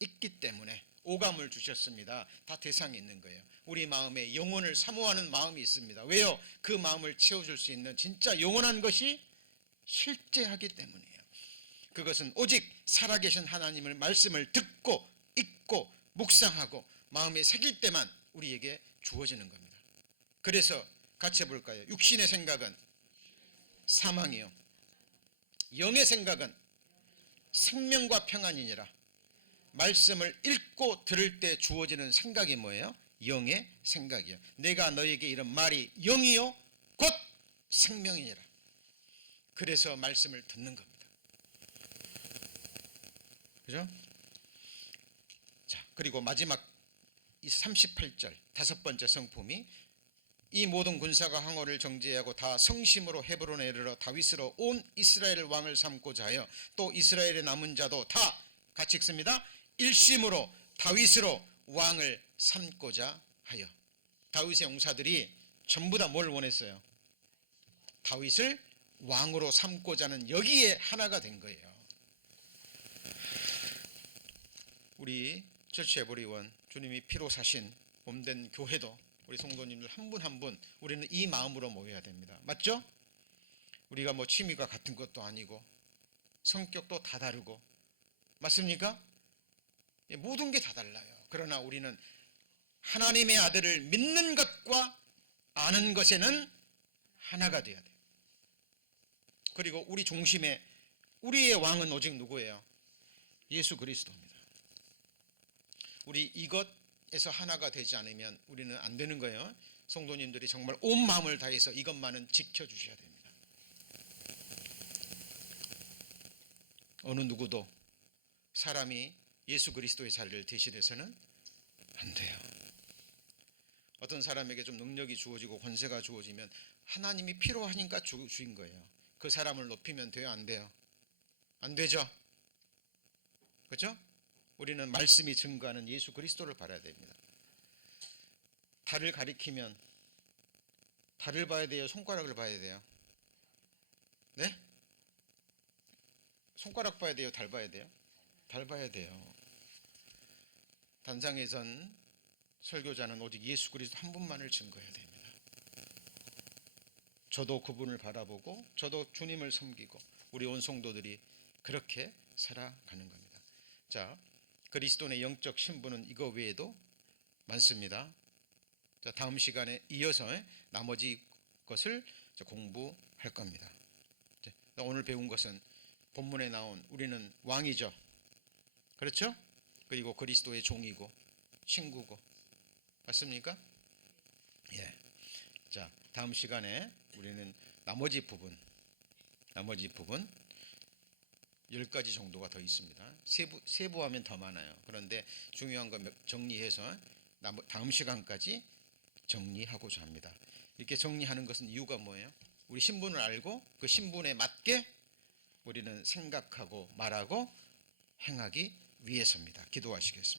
있기 때문에 오감을 주셨습니다. 다 대상이 있는 거예요. 우리 마음에 영혼을 사모하는 마음이 있습니다. 왜요? 그 마음을 채워줄 수 있는 진짜 영원한 것이 실제하기 때문이에요. 그것은 오직 살아계신 하나님의 말씀을 듣고 읽고 묵상하고 마음에 새길 때만 우리에게 주어지는 겁니다. 그래서 같이 해볼까요? 육신의 생각은 사망이요, 영의 생각은 생명과 평안이니라. 말씀을 읽고 들을 때 주어지는 생각이 뭐예요? 영의 생각이요. 내가 너에게 이런 말이 영이요 곧 생명이니라. 그래서 말씀을 듣는 겁니다. 그죠? 자, 그리고 마지막 이 38절 다섯 번째 성품이, 이 모든 군사가 항오를 정죄하고 다 성심으로 헤브론에 이르러 다윗으로 온 이스라엘 왕을 삼고자 하여 또 이스라엘의 남은 자도 다 같이 읽습니다. 일심으로 다윗으로 왕을 삼고자 하여. 다윗의 용사들이 전부 다 뭘 원했어요? 다윗을 왕으로 삼고자 하는 여기에 하나가 된 거예요. 우리 처치 에브리원, 주님이 피로 사신 몸된 교회도 우리 성도님들 한 분 한 분 우리는 이 마음으로 모여야 됩니다. 맞죠? 우리가 뭐 취미가 같은 것도 아니고 성격도 다 다르고, 맞습니까? 모든 게 다 달라요. 그러나 우리는 하나님의 아들을 믿는 것과 아는 것에는 하나가 돼야 돼요. 그리고 우리 중심에 우리의 왕은 오직 누구예요? 예수 그리스도입니다. 우리 이것에서 하나가 되지 않으면 우리는 안 되는 거예요. 성도님들이 정말 온 마음을 다해서 이것만은 지켜주셔야 됩니다. 어느 누구도 사람이 예수 그리스도의 자리를 대신해서는 안 돼요. 어떤 사람에게 좀 능력이 주어지고 권세가 주어지면 하나님이 필요하니까 주신 거예요. 그 사람을 높이면 돼요, 안 돼요? 안 되죠. 그렇죠? 우리는 말씀이 증거하는 예수 그리스도를 바라야 됩니다. 달을 가리키면 달을 봐야 돼요, 손가락을 봐야 돼요? 네? 손가락 봐야 돼요, 달 봐야 돼요? 달 봐야 돼요. 단상에선 설교자는 오직 예수 그리스도 한 분만을 증거해야 됩니다. 저도 그분을 바라보고 저도 주님을 섬기고 우리 온 성도들이 그렇게 살아가는 겁니다. 자, 그리스도의 영적 신분은 이거 외에도 많습니다. 자, 다음 시간에 이어서 나머지 것을 공부할 겁니다. 오늘 배운 것은 본문에 나온 우리는 왕이죠. 그렇죠? 그리고 그리스도의 종이고 친구고 맞습니까? 예. 자, 다음 시간에 우리는 나머지 부분 10가지 정도가 더 있습니다. 세부하면 더 많아요. 그런데 중요한 거 정리해서 다음 시간까지 정리하고자 합니다. 이렇게 정리하는 것은 이유가 뭐예요? 우리 신분을 알고 그 신분에 맞게 우리는 생각하고 말하고 행하기 위해서입니다. 기도하시겠습니다.